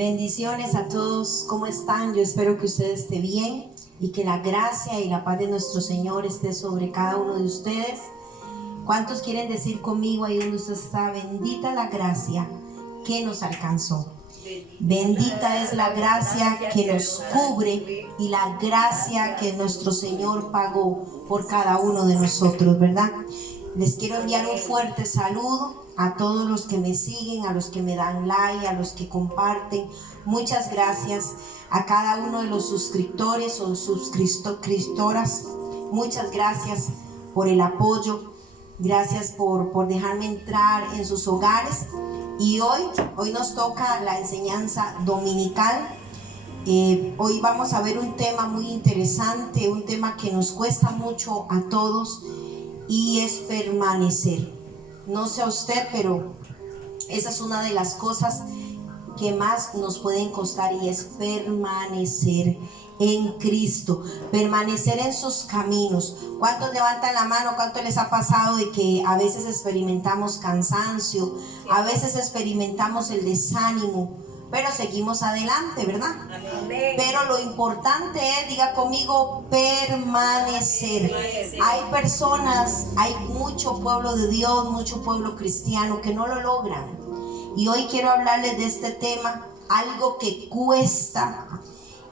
Bendiciones a todos, ¿cómo están? Yo espero que usted esté bien y que la gracia y la paz de nuestro Señor esté sobre cada uno de ustedes. ¿Cuántos quieren decir conmigo ahí donde usted está? Bendita la gracia que nos alcanzó. Bendita es la gracia que nos cubre y la gracia que nuestro Señor pagó por cada uno de nosotros, ¿verdad? Les quiero enviar un fuerte saludo a todos los que me siguen, a los que me dan like, a los que comparten. Muchas gracias a cada uno de los suscriptores o suscriptoras. Muchas gracias por el apoyo. Gracias por dejarme entrar en sus hogares. Y hoy nos toca la enseñanza dominical. Hoy vamos a ver un tema muy interesante, un tema que nos cuesta mucho a todos, y es permanecer. No sé a usted, pero esa es una de las cosas que más nos pueden costar, y es permanecer en Cristo, permanecer en sus caminos. ¿Cuántos levantan la mano? ¿Cuánto les ha pasado de que a veces experimentamos cansancio, a veces experimentamos el desánimo, pero seguimos adelante, ¿verdad? Amén. Pero lo importante es, diga conmigo, permanecer. Hay personas, hay mucho pueblo de Dios, mucho pueblo cristiano que no lo logran. Y hoy quiero hablarles de este tema. Algo que cuesta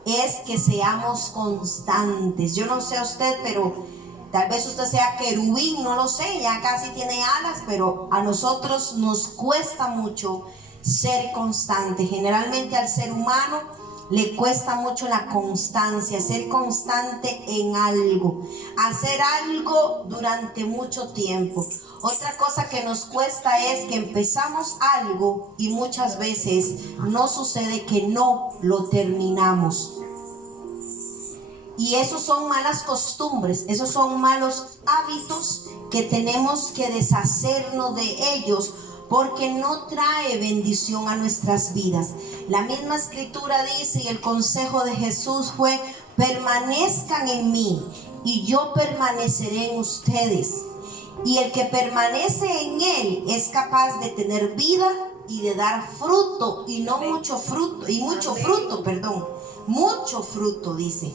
es que seamos constantes. Yo no sé a usted, pero tal vez usted sea querubín, no lo sé, ya casi tiene alas, pero a nosotros nos cuesta mucho ser constante. Generalmente al ser humano le cuesta mucho la constancia, ser constante en algo, hacer algo durante mucho tiempo. Otra cosa que nos cuesta es que empezamos algo y muchas veces no sucede, que no lo terminamos. Y esos son malas costumbres, esos son malos hábitos que tenemos que deshacernos de ellos, porque no trae bendición a nuestras vidas. La misma escritura dice, y el consejo de Jesús fue: permanezcan en mí y yo permaneceré en ustedes. Y el que permanece en él es capaz de tener vida y de dar fruto, y no mucho fruto, y mucho fruto, mucho fruto, dice.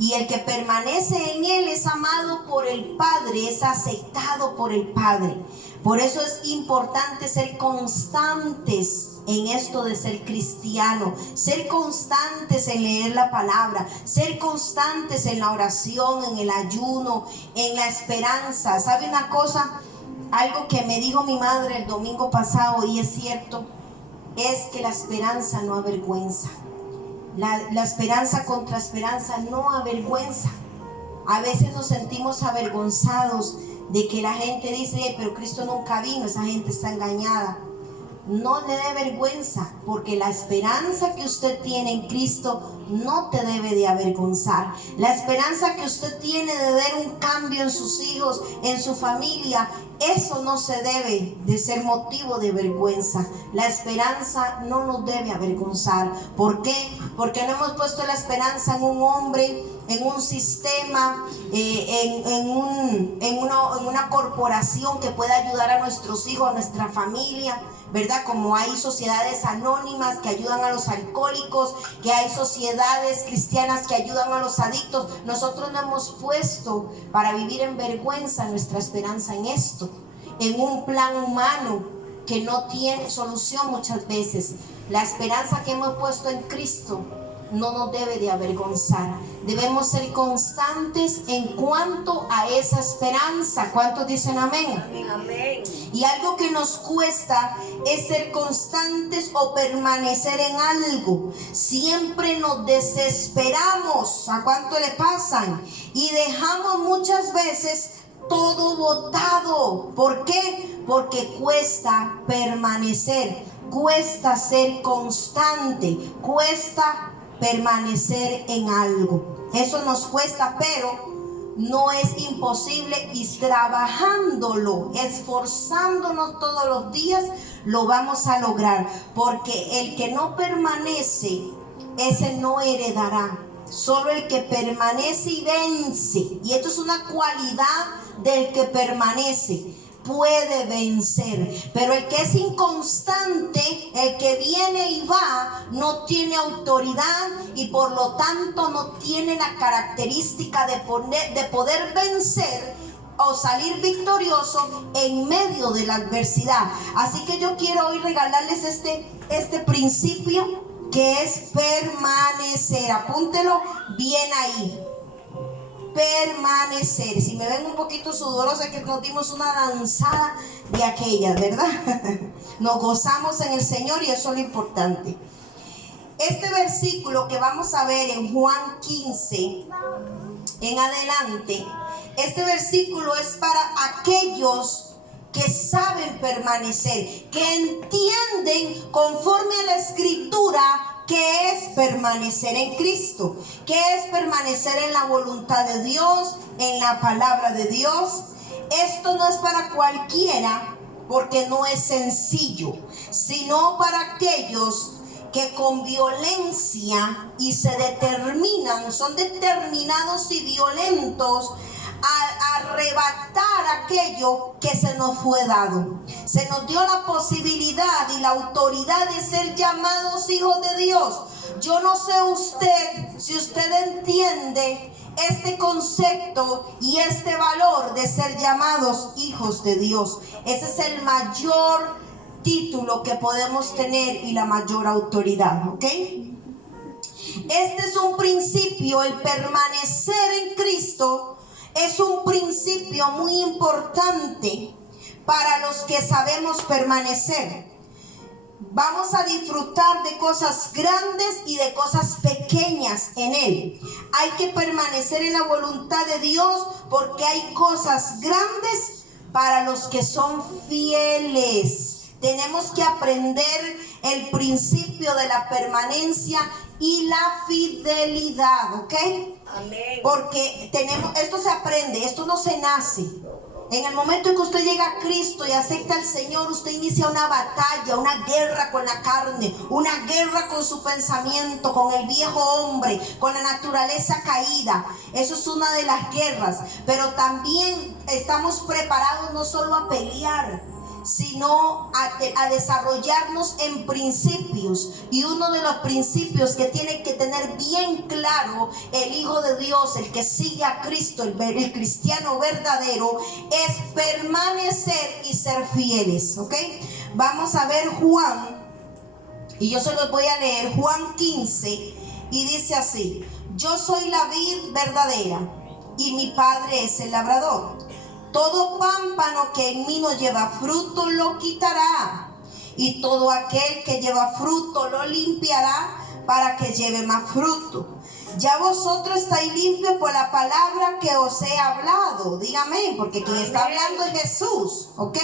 Y el que permanece en él es amado por el Padre, es aceptado por el Padre. Por eso es importante ser constantes en esto de ser cristiano, ser constantes en leer la palabra, ser constantes en la oración, en el ayuno, en la esperanza. ¿Sabe una cosa? Algo que me dijo mi madre el domingo pasado, y es cierto, es que la esperanza no avergüenza. La esperanza contra esperanza no avergüenza. A veces nos sentimos avergonzados de que la gente dice: pero Cristo nunca vino, esa gente está engañada. No le dé vergüenza, porque la esperanza que usted tiene en Cristo no te debe de avergonzar. La esperanza que usted tiene de ver un cambio en sus hijos, en su familia, eso no se debe de ser motivo de vergüenza. La esperanza no nos debe avergonzar. ¿Por qué? Porque no hemos puesto la esperanza en un hombre, en un sistema, en una corporación que pueda ayudar a nuestros hijos, a nuestra familia, ¿verdad? Como hay sociedades anónimas que ayudan a los alcohólicos, que hay sociedades cristianas que ayudan a los adictos. Nosotros no hemos puesto para vivir en vergüenza nuestra esperanza en esto, en un plan humano que no tiene solución muchas veces. La esperanza que hemos puesto en Cristo no nos debe de avergonzar. Debemos ser constantes en cuanto a esa esperanza. ¿Cuántos dicen amén? Amén. Y algo que nos cuesta es ser constantes o permanecer en algo. Siempre nos desesperamos. ¿A cuánto le pasan? Y dejamos muchas veces todo botado. ¿Por qué? Porque cuesta permanecer, cuesta ser constante, cuesta permanecer en algo. Eso nos cuesta, pero no es imposible, y trabajándolo, esforzándonos todos los días, lo vamos a lograr. Porque el que no permanece, ese no heredará. Solo el que permanece y vence. Y esto es una cualidad del que permanece. puede vencer. Pero el que es inconstante, el que viene y va, no tiene autoridad y por lo tanto no tiene la característica de poder vencer o salir victorioso en medio de la adversidad. Así que yo quiero hoy regalarles este principio que es permanecer. Apúntelo bien ahí. Permanecer. Si me ven un poquito sudorosa, que nos dimos una danzada de aquellas, ¿verdad? Nos gozamos en el Señor y eso es lo importante. Este versículo que vamos a ver en Juan 15 en adelante, este versículo es para aquellos que saben permanecer, que entienden conforme a la Escritura qué es permanecer en Cristo, qué es permanecer en la voluntad de Dios, en la palabra de Dios. Esto no es para cualquiera, porque no es sencillo, sino para aquellos que con violencia y se determinan, son determinados y violentos a arrebatar aquello que se nos fue dado. Se nos dio la posibilidad y la autoridad de ser llamados hijos de Dios. Yo no sé usted, si usted entiende este concepto y este valor de ser llamados hijos de Dios. Ese es el mayor título que podemos tener y la mayor autoridad, ¿ok? Este es un principio, el permanecer en Cristo es un principio muy importante para los que sabemos permanecer. Vamos a disfrutar de cosas grandes y de cosas pequeñas en Él. Hay que permanecer en la voluntad de Dios porque hay cosas grandes para los que son fieles. Tenemos que aprender el principio de la permanencia y la fidelidad, ¿ok? Amén. Porque esto se aprende, esto no se nace. En el momento en que usted llega a Cristo y acepta al Señor, usted inicia una batalla, una guerra con la carne, una guerra con su pensamiento, con el viejo hombre, con la naturaleza caída. Eso es una de las guerras. Pero también estamos preparados no solo a pelear, sino a desarrollarnos en principios. Y uno de los principios que tiene que tener bien claro el Hijo de Dios, el que sigue a Cristo, el cristiano verdadero, es permanecer y ser fieles, ¿ok? Vamos a ver Juan, y yo se los voy a leer, Juan 15, y dice así: yo soy la vid verdadera y mi Padre es el labrador. Todo pámpano que en mí no lleva fruto lo quitará, y todo aquel que lleva fruto lo limpiará para que lleve más fruto. Ya vosotros estáis limpios por la palabra que os he hablado. Dígame, porque quien está hablando es Jesús, ¿ok?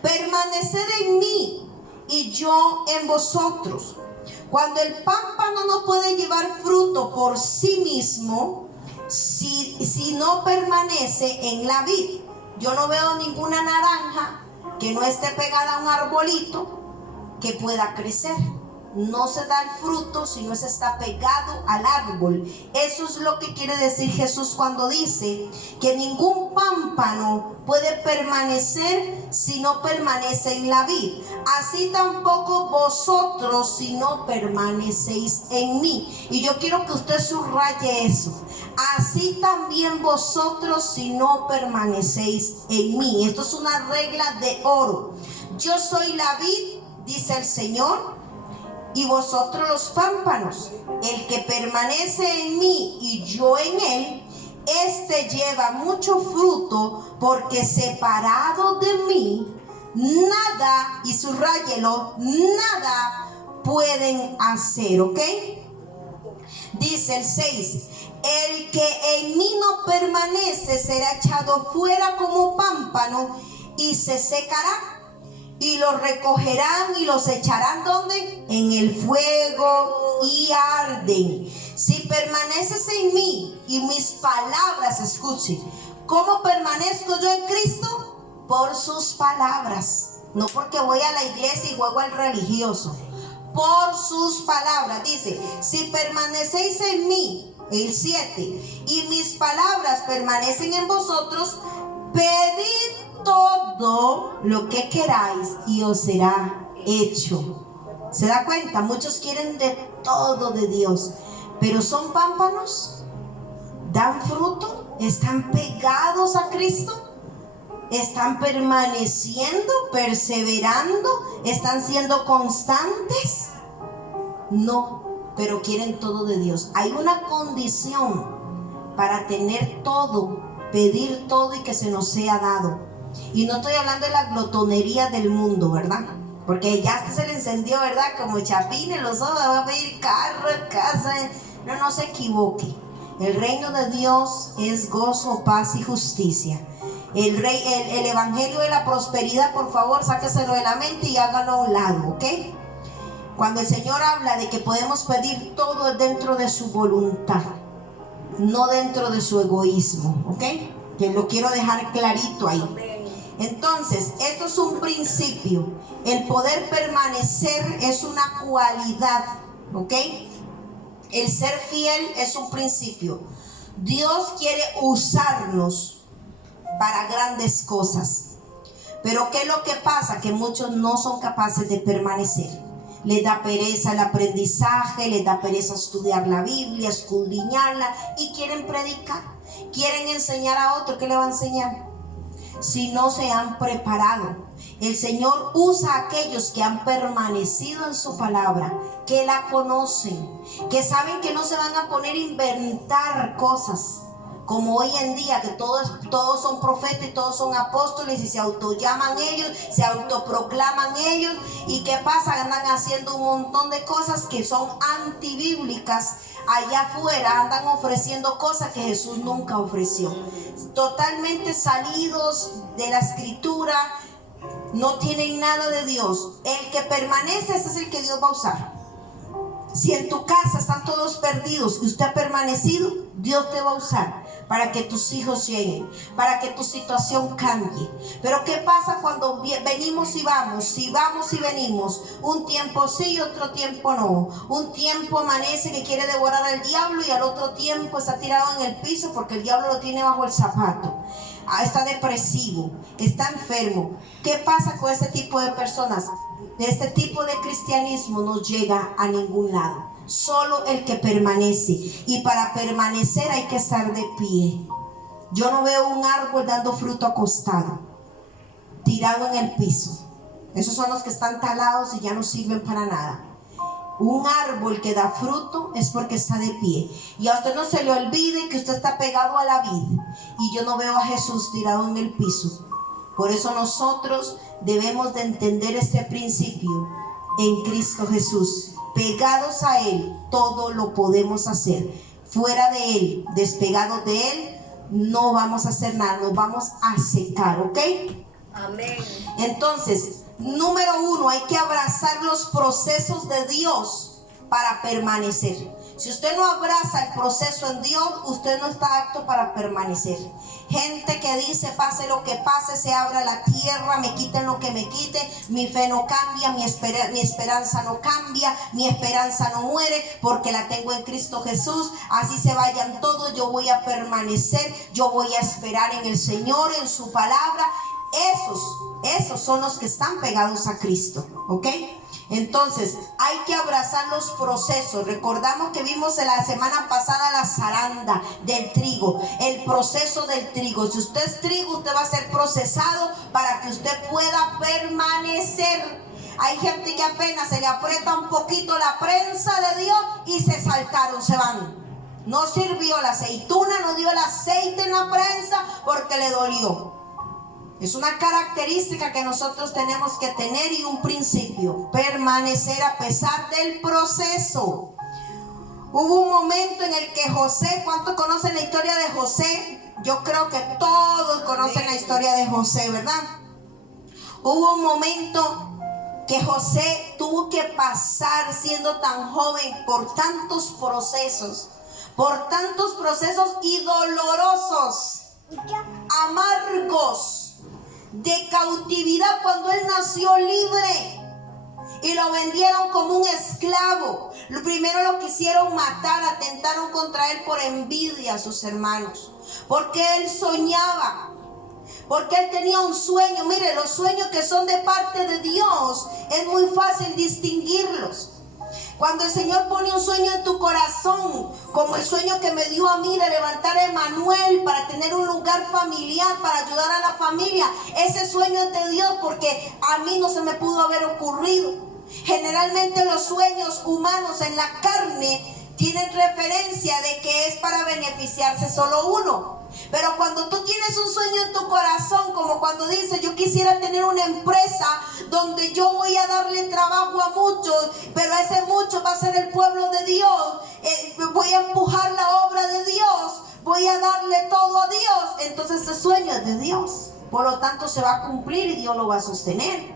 Permaneced en mí y yo en vosotros. Cuando el pámpano no puede llevar fruto por sí mismo, si no permanece en la vid. Yo no veo ninguna naranja que no esté pegada a un arbolito que pueda crecer. No se da el fruto si no se está pegado al árbol. Eso es lo que quiere decir Jesús cuando dice que ningún pámpano puede permanecer si no permanece en la vid. Así tampoco vosotros si no permanecéis en mí. Y yo quiero que usted subraye eso. Así también vosotros si no permanecéis en mí. Esto es una regla de oro. Yo soy la vid, dice el Señor, y vosotros los pámpanos. El que permanece en mí y yo en él, este lleva mucho fruto, porque separado de mí, nada, y subráyelo, nada pueden hacer, ¿ok? Dice el 6: el que en mí no permanece será echado fuera como pámpano y se secará. Y los recogerán y los echarán ¿dónde? En el fuego y arden. Si permaneces en mí y mis palabras, escuchen, ¿cómo permanezco yo en Cristo? Por sus palabras. No porque voy a la iglesia y juego al religioso. Por sus palabras. Dice: si permanecéis en mí, el 7, y mis palabras permanecen en vosotros, pedid todo lo que queráis y os será hecho. ¿Se da cuenta? Muchos quieren de todo de Dios, pero son pámpanos, dan fruto, están pegados a Cristo, están permaneciendo, perseverando, están siendo constantes. No, pero quieren todo de Dios. Hay una condición para tener todo, pedir todo y que se nos sea dado. Y no estoy hablando de la glotonería del mundo, ¿verdad? Porque ya se le encendió, ¿verdad? Como chapín en los ojos, va a pedir carro, casa. No se equivoque. El reino de Dios es gozo, paz y justicia. El evangelio de la prosperidad, por favor, sáqueselo de la mente y hágalo a un lado, ¿ok? Cuando el Señor habla de que podemos pedir todo dentro de su voluntad, no dentro de su egoísmo, ¿ok? Que lo quiero dejar clarito ahí. Entonces, esto es un principio. El poder permanecer es una cualidad, ¿ok? El ser fiel es un principio. Dios quiere usarnos para grandes cosas. Pero ¿qué es lo que pasa? Que muchos no son capaces de permanecer. Les da pereza el aprendizaje, les da pereza estudiar la Biblia, escudriñarla, y quieren predicar. Quieren enseñar a otro. ¿Qué le va a enseñar? Si no se han preparado. El Señor usa a aquellos que han permanecido en su palabra, que la conocen, que saben que no se van a poner a inventar cosas como hoy en día, que todos son profetas y todos son apóstoles y se autollaman ellos, se autoproclaman ellos. ¿Y qué pasa? Andan haciendo un montón de cosas que son antibíblicas. Allá afuera andan ofreciendo cosas que Jesús nunca ofreció, totalmente salidos de la escritura, no tienen nada de Dios. El que permanece, ese es el que Dios va a usar. Si en tu casa están todos perdidos y usted ha permanecido, Dios te va a usar para que tus hijos lleguen, para que tu situación cambie. Pero ¿qué pasa cuando venimos y vamos? Si vamos y venimos, un tiempo sí y otro tiempo no. Un tiempo amanece que quiere devorar al diablo y al otro tiempo está tirado en el piso porque el diablo lo tiene bajo el zapato. Está depresivo, está enfermo. ¿Qué pasa con ese tipo de personas? Este tipo de cristianismo no llega a ningún lado. Solo el que permanece. Y para permanecer hay que estar de pie. Yo no veo un árbol dando fruto acostado, tirado en el piso. Esos son los que están talados y ya no sirven para nada. Un árbol que da fruto es porque está de pie. Y a usted no se le olvide que usted está pegado a la vid. Y yo no veo a Jesús tirado en el piso. Por eso nosotros debemos de entender este principio en Cristo Jesús. Pegados a Él, todo lo podemos hacer. Fuera de Él, despegados de Él, no vamos a hacer nada, nos vamos a secar, ¿ok? Amén. Entonces, número 1, hay que abrazar los procesos de Dios para permanecer. Si usted no abraza el proceso en Dios, usted no está apto para permanecer. Gente que dice, pase lo que pase, se abra la tierra, me quiten lo que me quite, mi fe no cambia, mi esperanza no cambia, mi esperanza no muere, porque la tengo en Cristo Jesús. Así se vayan todos, yo voy a permanecer, yo voy a esperar en el Señor, en su palabra. Esos son los que están pegados a Cristo, ¿ok? Entonces, hay que abrazar los procesos. Recordamos que vimos en la semana pasada la zaranda del trigo, el proceso del trigo. Si usted es trigo, usted va a ser procesado para que usted pueda permanecer. Hay gente que apenas se le aprieta un poquito la prensa de Dios y se saltaron, se van. No sirvió la aceituna, no dio el aceite en la prensa porque le dolió. Es una característica que nosotros tenemos que tener y un principio: permanecer a pesar del proceso. Hubo un momento en el que José, ¿cuántos conocen la historia de José? Yo creo que todos conocen la historia de José, ¿verdad? Hubo un momento que José tuvo que pasar, siendo tan joven, por tantos procesos y dolorosos, amargos, de cautividad, cuando él nació libre y lo vendieron como un esclavo. Lo primero lo quisieron matar, atentaron contra él por envidia a sus hermanos, porque él soñaba. Porque él tenía un sueño. Mire, los sueños que son de parte de Dios es muy fácil distinguirlos. Cuando el Señor pone un sueño en tu corazón, como el sueño que me dio a mí de levantar a Emanuel para tener un lugar familiar, para ayudar a la familia, ese sueño es de Dios, porque a mí no se me pudo haber ocurrido. Generalmente los sueños humanos en la carne tienen referencia de que es para beneficiarse solo uno. Pero cuando tú tienes un sueño en tu corazón, como cuando dices, yo quisiera tener una empresa donde yo voy a darle trabajo a muchos, pero ese mucho va a ser el pueblo de Dios, voy a empujar la obra de Dios, voy a darle todo a Dios, entonces ese sueño es de Dios, por lo tanto se va a cumplir y Dios lo va a sostener.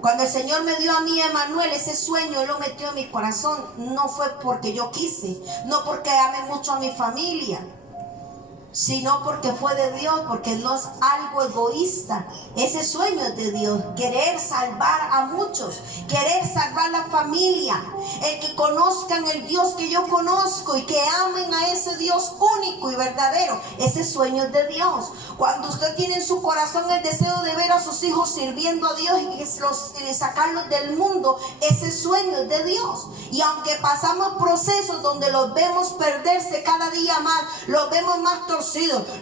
Cuando el Señor me dio a mí, Emanuel, ese sueño, Él lo metió en mi corazón, no fue porque yo quise, no porque ame mucho a mi familia, sino porque fue de Dios, porque no es algo egoísta. Ese sueño es de Dios, querer salvar a muchos, querer salvar la familia, el que conozcan el Dios que yo conozco y que amen a ese Dios único y verdadero. Ese sueño es de Dios. Cuando usted tiene en su corazón el deseo de ver a sus hijos sirviendo a Dios y sacarlos del mundo, ese sueño es de Dios. Y aunque pasamos procesos donde los vemos perderse cada día más, los vemos más torcidos,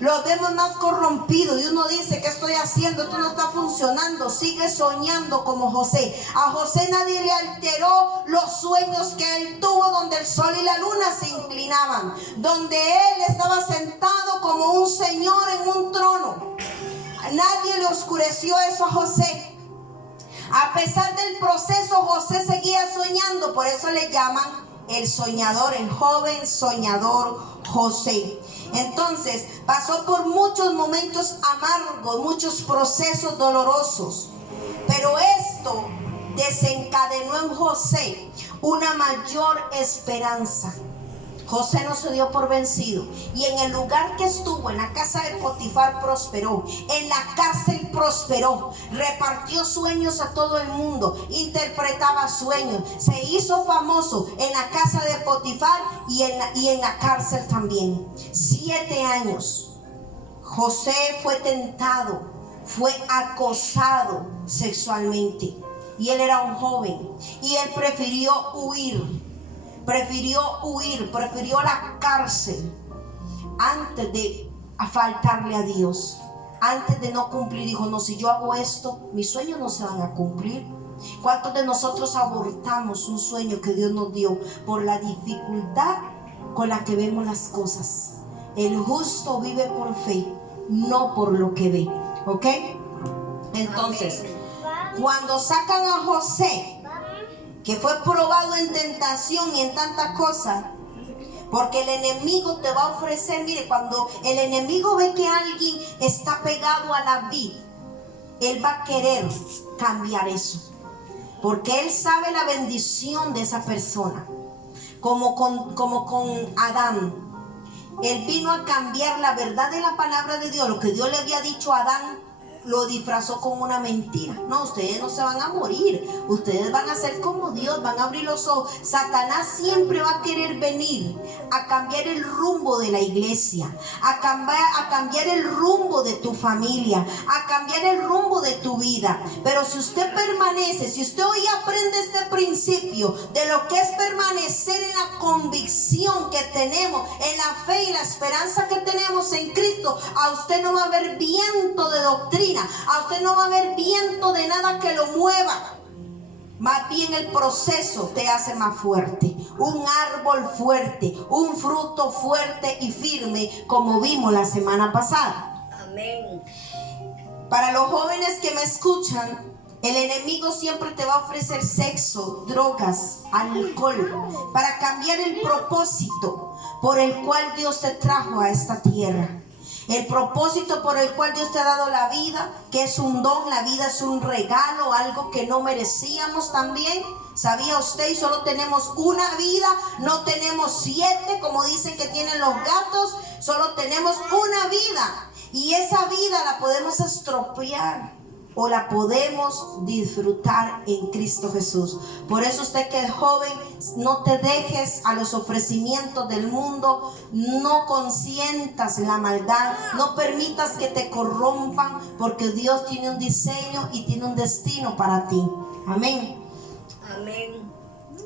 los vemos más corrompidos, y uno dice, ¿qué estoy haciendo? Esto no está funcionando. Sigue soñando como José. A José nadie le alteró los sueños que él tuvo, donde el sol y la luna se inclinaban, donde él estaba sentado como un señor en un trono. Nadie le oscureció eso a José. A pesar del proceso, José seguía soñando. Por eso le llaman el soñador, el joven soñador José. Entonces pasó por muchos momentos amargos, muchos procesos dolorosos, pero esto desencadenó en José una mayor esperanza. José no se dio por vencido, y en el lugar que estuvo, en la casa de Potifar, prosperó, en la cárcel prosperó, repartió sueños a todo el mundo, interpretaba sueños, se hizo famoso en la casa de Potifar y en la cárcel también. 7 años José fue tentado, fue acosado sexualmente, y él era un joven, y él prefirió huir, prefirió la cárcel antes de faltarle a Dios, antes de no cumplir. Dijo, no, si yo hago esto, mis sueños no se van a cumplir. ¿Cuántos de nosotros abortamos un sueño que Dios nos dio por la dificultad con la que vemos las cosas? El justo vive por fe, no por lo que ve. ¿Ok? Entonces, cuando sacan a José, que fue probado en tentación y en tantas cosas, porque el enemigo te va a ofrecer, mire, cuando el enemigo ve que alguien está pegado a la vid, él va a querer cambiar eso, porque él sabe la bendición de esa persona, como con Adán. Él vino a cambiar la verdad de la palabra de Dios. Lo que Dios le había dicho a Adán, lo disfrazó como una mentira. No, ustedes no se van a morir, ustedes van a ser como Dios, van a abrir los ojos. Satanás siempre va a querer venir a cambiar el rumbo de la iglesia, a cambiar el rumbo de tu familia, a cambiar el rumbo de tu vida. Pero si usted permanece, si usted hoy aprende este principio de lo que es permanecer en la convicción que tenemos, en la fe y la esperanza que tenemos en Cristo, a usted no va a haber viento de doctrina, a usted no va a haber viento de nada que lo mueva. Más bien el proceso te hace más fuerte, un árbol fuerte, un fruto fuerte y firme, como vimos la semana pasada. Amén. Para los jóvenes que me escuchan, el enemigo siempre te va a ofrecer sexo, drogas, alcohol, para cambiar el propósito por el cual Dios te trajo a esta tierra. El propósito por el cual Dios te ha dado la vida, que es un don. La vida es un regalo, algo que no merecíamos también. ¿Sabía usted? Y solo tenemos una vida, no tenemos 7 como dicen que tienen los gatos. Solo tenemos una vida, y esa vida la podemos estropear o la podemos disfrutar en Cristo Jesús. Por eso usted que es joven, no te dejes a los ofrecimientos del mundo, no consientas la maldad, no permitas que te corrompan, porque Dios tiene un diseño y tiene un destino para ti. Amén. Amén.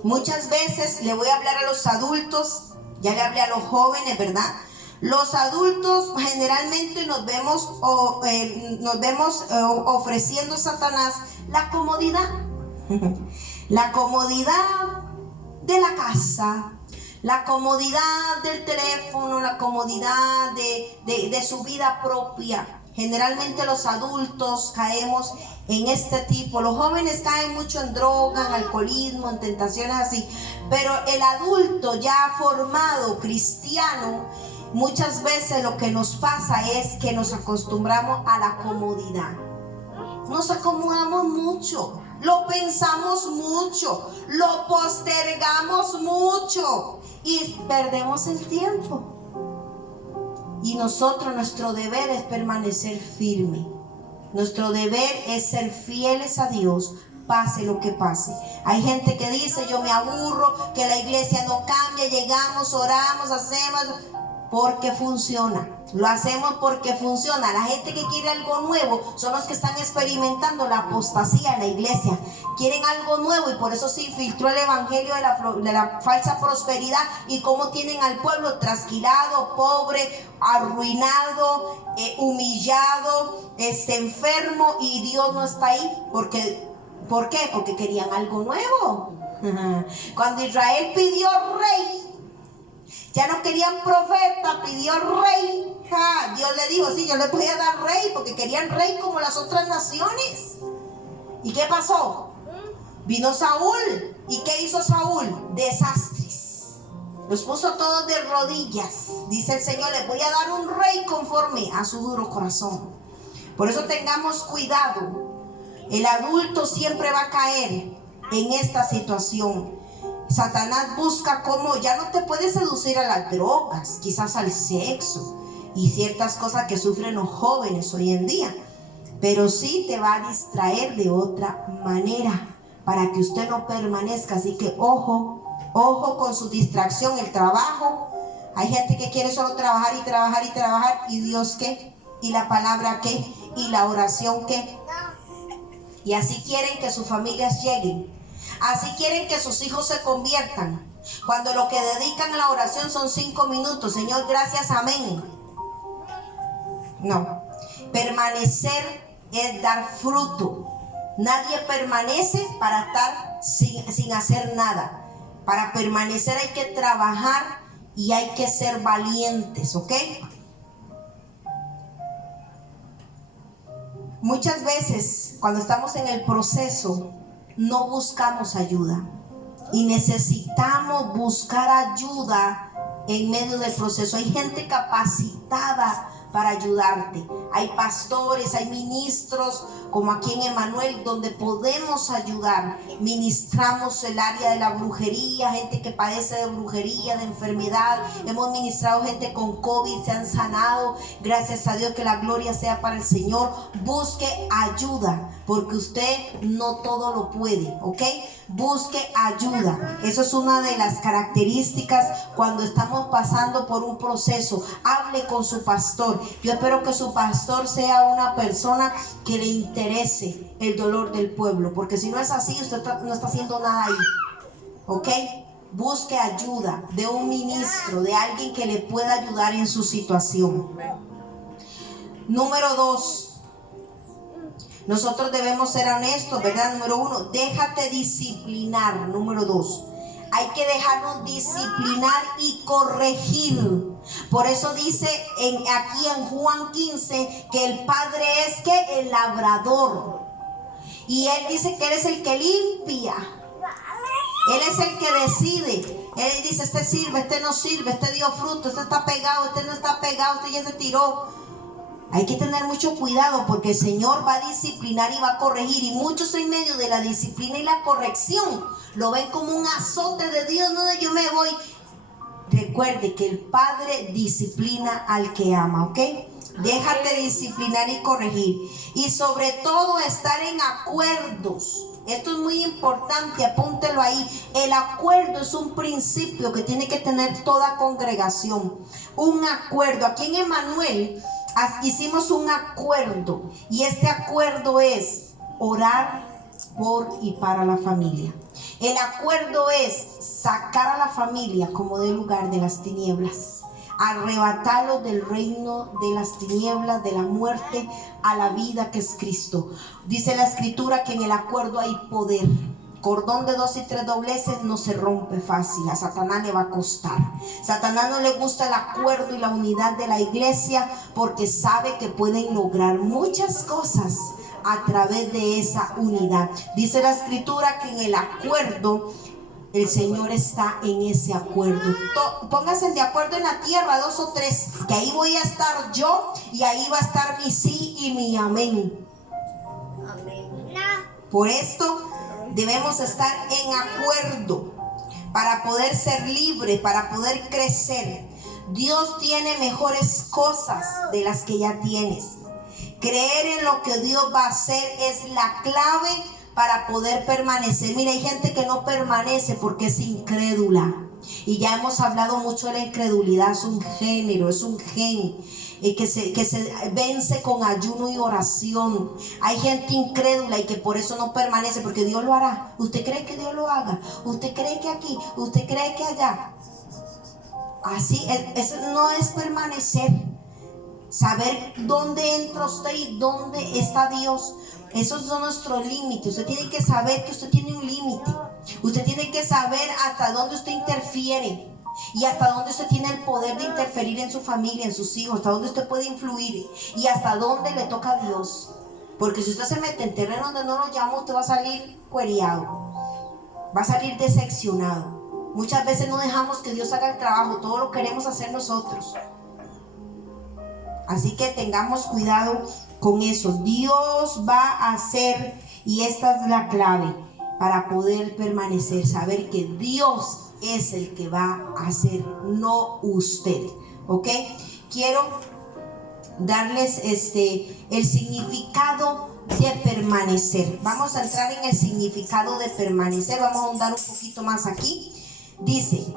Muchas veces le voy a hablar a los adultos, ya le hablé a los jóvenes, ¿verdad? Los adultos generalmente nos vemos ofreciendo a Satanás la comodidad. La comodidad de la casa, la comodidad del teléfono, la comodidad de su vida propia. Generalmente los adultos caemos en este tipo. Los jóvenes caen mucho en droga, en alcoholismo, en tentaciones así. Pero el adulto ya formado, cristiano, muchas veces lo que nos pasa es que nos acostumbramos a la comodidad. Nos acomodamos mucho, lo pensamos mucho, lo postergamos mucho y perdemos el tiempo. Y nosotros, nuestro deber es permanecer firme. Nuestro deber es ser fieles a Dios, pase lo que pase. Hay gente que dice, yo me aburro, que la iglesia no cambia, llegamos, oramos, hacemos, porque funciona. Lo hacemos porque funciona. La gente que quiere algo nuevo son los que están experimentando la apostasía en la iglesia. Quieren algo nuevo y por eso se infiltró el evangelio de la falsa prosperidad, y cómo tienen al pueblo trasquilado, pobre, arruinado, humillado, enfermo, y Dios no está ahí. ¿Por qué? Porque querían algo nuevo. Cuando Israel pidió rey, ya no querían profeta, pidió rey. Dios le dijo, sí, yo les voy a dar rey, porque querían rey como las otras naciones. ¿Y qué pasó? Vino Saúl. ¿Y qué hizo Saúl? Desastres. Los puso todos de rodillas. Dice el Señor, les voy a dar un rey conforme a su duro corazón. Por eso tengamos cuidado. El adulto siempre va a caer en esta situación. Satanás busca cómo, ya no te puede seducir a las drogas, quizás al sexo y ciertas cosas que sufren los jóvenes hoy en día, pero sí te va a distraer de otra manera para que usted no permanezca. Así que ojo con su distracción, el trabajo. Hay gente que quiere solo trabajar y trabajar y trabajar, y Dios qué, y la palabra qué, y la oración qué, y así quieren que sus familias lleguen. Así quieren que sus hijos se conviertan, cuando lo que dedican a la oración son 5 minutos. Señor, gracias, amén. No, permanecer es dar fruto. Nadie permanece para estar sin hacer nada. Para permanecer hay que trabajar y hay que ser valientes, ¿ok? Muchas veces cuando estamos en el proceso no buscamos ayuda, y necesitamos buscar ayuda en medio del proceso. Hay gente capacitada para ayudarte. Hay pastores, hay ministros como aquí en Emanuel, donde podemos ayudar. Ministramos el área de la brujería, gente que padece de brujería, de enfermedad. Hemos ministrado gente con COVID, se han sanado. Gracias a Dios, que la gloria sea para el Señor. Busque ayuda, porque usted no todo lo puede, ¿ok? Busque ayuda. Eso es una de las características cuando estamos pasando por un proceso. Hable con su pastor. Yo espero que su pastor sea una persona que le interese el dolor del pueblo, porque si no es así, usted no está haciendo nada ahí, ¿ok? Busque ayuda de un ministro, de alguien que le pueda ayudar en su situación. Número 2. Nosotros debemos ser honestos, ¿verdad? Número 1, déjate disciplinar. Número 2, hay que dejarnos disciplinar y corregir. Por eso dice aquí en Juan 15 que el Padre es que el labrador. Y Él dice que Él es el que limpia. Él es el que decide. Él dice, este sirve, este no sirve, este dio fruto, este está pegado, este no está pegado, este ya se tiró. Hay que tener mucho cuidado, porque el Señor va a disciplinar y va a corregir. Y muchos en medio de la disciplina y la corrección lo ven como un azote de Dios. No, yo me voy. Recuerde que el Padre disciplina al que ama, ¿ok? Déjate disciplinar y corregir. Y sobre todo estar en acuerdos. Esto es muy importante, apúntelo ahí. El acuerdo es un principio que tiene que tener toda congregación. Un acuerdo. Aquí en Emanuel hicimos un acuerdo. Y este acuerdo es orar por y para la familia. El acuerdo es sacar a la familia como del lugar de las tinieblas, arrebatarlos del reino de las tinieblas, de la muerte, a la vida que es Cristo. Dice la escritura que en el acuerdo hay poder. Cordón de 2 y 3 dobleces no se rompe fácil. A Satanás le va a costar. Satanás no le gusta el acuerdo y la unidad de la iglesia, porque sabe que pueden lograr muchas cosas a través de esa unidad. Dice la escritura que en el acuerdo el Señor está en ese acuerdo. Pónganse de acuerdo en la tierra, 2 o 3, que ahí voy a estar yo y ahí va a estar mi sí y mi amén. Por esto debemos estar en acuerdo para poder ser libres, para poder crecer. Dios tiene mejores cosas de las que ya tienes. Creer en lo que Dios va a hacer es la clave para poder permanecer. Mira, hay gente que no permanece porque es incrédula. Y ya hemos hablado mucho de la incredulidad. Es un género, es un gen que se vence con ayuno y oración. Hay gente incrédula y que por eso no permanece, porque Dios lo hará. ¿Usted cree que Dios lo haga? ¿Usted cree que aquí? ¿Usted cree que allá? Así, eso no es permanecer. Saber dónde entra usted y dónde está Dios. Esos son nuestros límites. Usted tiene que saber que usted tiene un límite. Usted tiene que saber hasta dónde usted interfiere y hasta dónde usted tiene el poder de interferir en su familia, en sus hijos, hasta dónde usted puede influir y hasta dónde le toca a Dios. Porque si usted se mete en terreno donde no lo llama, usted va a salir cueriado, va a salir decepcionado. Muchas veces no dejamos que Dios haga el trabajo, todo lo queremos hacer nosotros. Así que tengamos cuidado con eso. Dios va a hacer, y esta es la clave para poder permanecer, saber que Dios es el que va a hacer, no usted. ¿Ok? Quiero darles el significado de permanecer. Vamos a entrar en el significado de permanecer. Vamos a ahondar un poquito más aquí. Dice: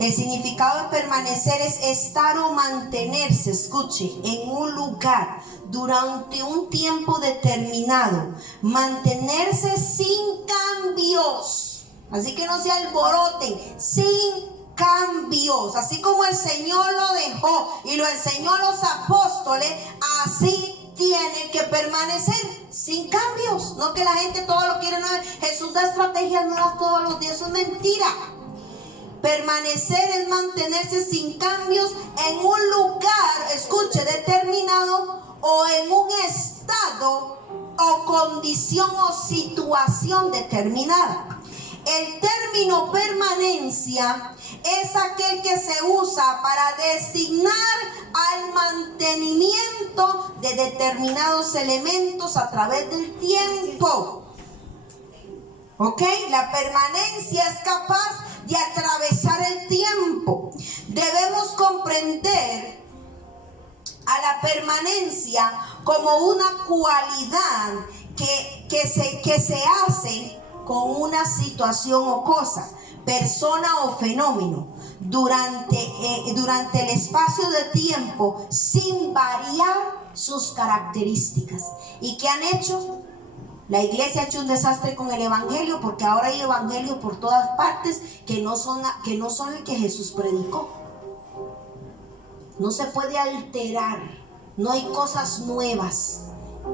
el significado de permanecer es estar o mantenerse, escuche, en un lugar durante un tiempo determinado. Mantenerse sin cambios. Así que no se alboroten, sin cambios. Así como el Señor lo dejó y lo enseñó a los apóstoles, así tiene que permanecer sin cambios. No que la gente todo lo quiere. No, Jesús da estrategias nuevas todos los días. Eso es mentira. Permanecer es mantenerse sin cambios en un lugar, escuche, determinado, o en un estado o condición o situación determinada. El término permanencia es aquel que se usa para designar al mantenimiento de determinados elementos a través del tiempo. ¿Ok? La permanencia es capaz de atravesar el tiempo. Debemos comprender a la permanencia como una cualidad que se hace con una situación o cosa, persona o fenómeno durante el espacio de tiempo, sin variar sus características. ¿Y qué han hecho? La iglesia ha hecho un desastre con el evangelio, porque ahora hay evangelio por todas partes que no son el que Jesús predicó. No se puede alterar, no hay cosas nuevas.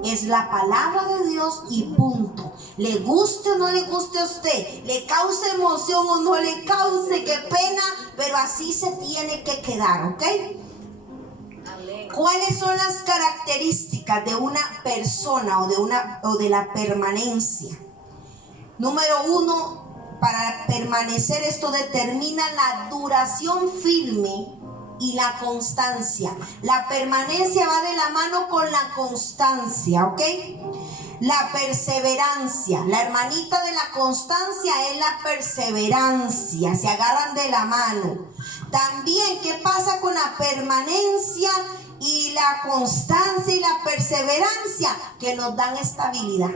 Es la palabra de Dios y punto. Le guste o no le guste a usted, le cause emoción o no le cause, qué pena, pero así se tiene que quedar, ¿ok? ¿Cuáles son las características de una persona o de la permanencia? Número 1, para permanecer, esto determina la duración firme y la constancia. La permanencia va de la mano con la constancia, ¿ok? La perseverancia. La hermanita de la constancia es la perseverancia. Se agarran de la mano. También, ¿qué pasa con la permanencia? y la constancia y la perseverancia que nos dan estabilidad.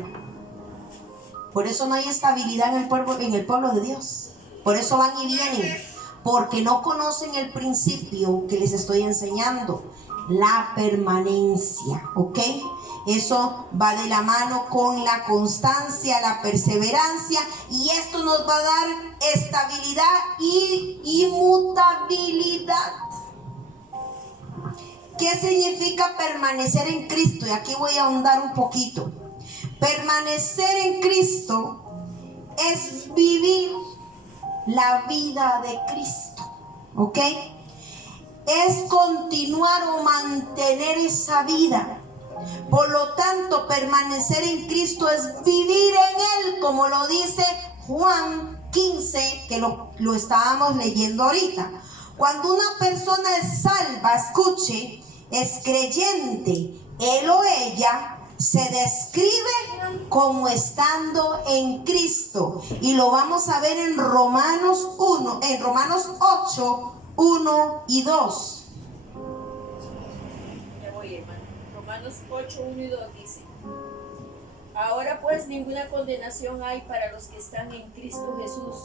Por eso no hay estabilidad en el pueblo de Dios. Por eso van y vienen, porque no conocen el principio que les estoy enseñando, la permanencia, ¿ok? Eso va de la mano con la constancia, la perseverancia, y esto nos va a dar estabilidad y inmutabilidad. ¿Qué significa permanecer en Cristo? Y aquí voy a ahondar un poquito. Permanecer en Cristo es vivir la vida de Cristo, ¿ok? Es continuar o mantener esa vida. Por lo tanto, permanecer en Cristo es vivir en Él, como lo dice Juan 15, que lo estábamos leyendo ahorita. Cuando una persona es salva, escuche, es creyente, él o ella se describe como estando en Cristo. Y lo vamos a ver en Romanos 8, 1 y 2. Ya voy, hermano. Romanos 8, 1 y 2 dice: Ahora pues ninguna condenación hay para los que están en Cristo Jesús,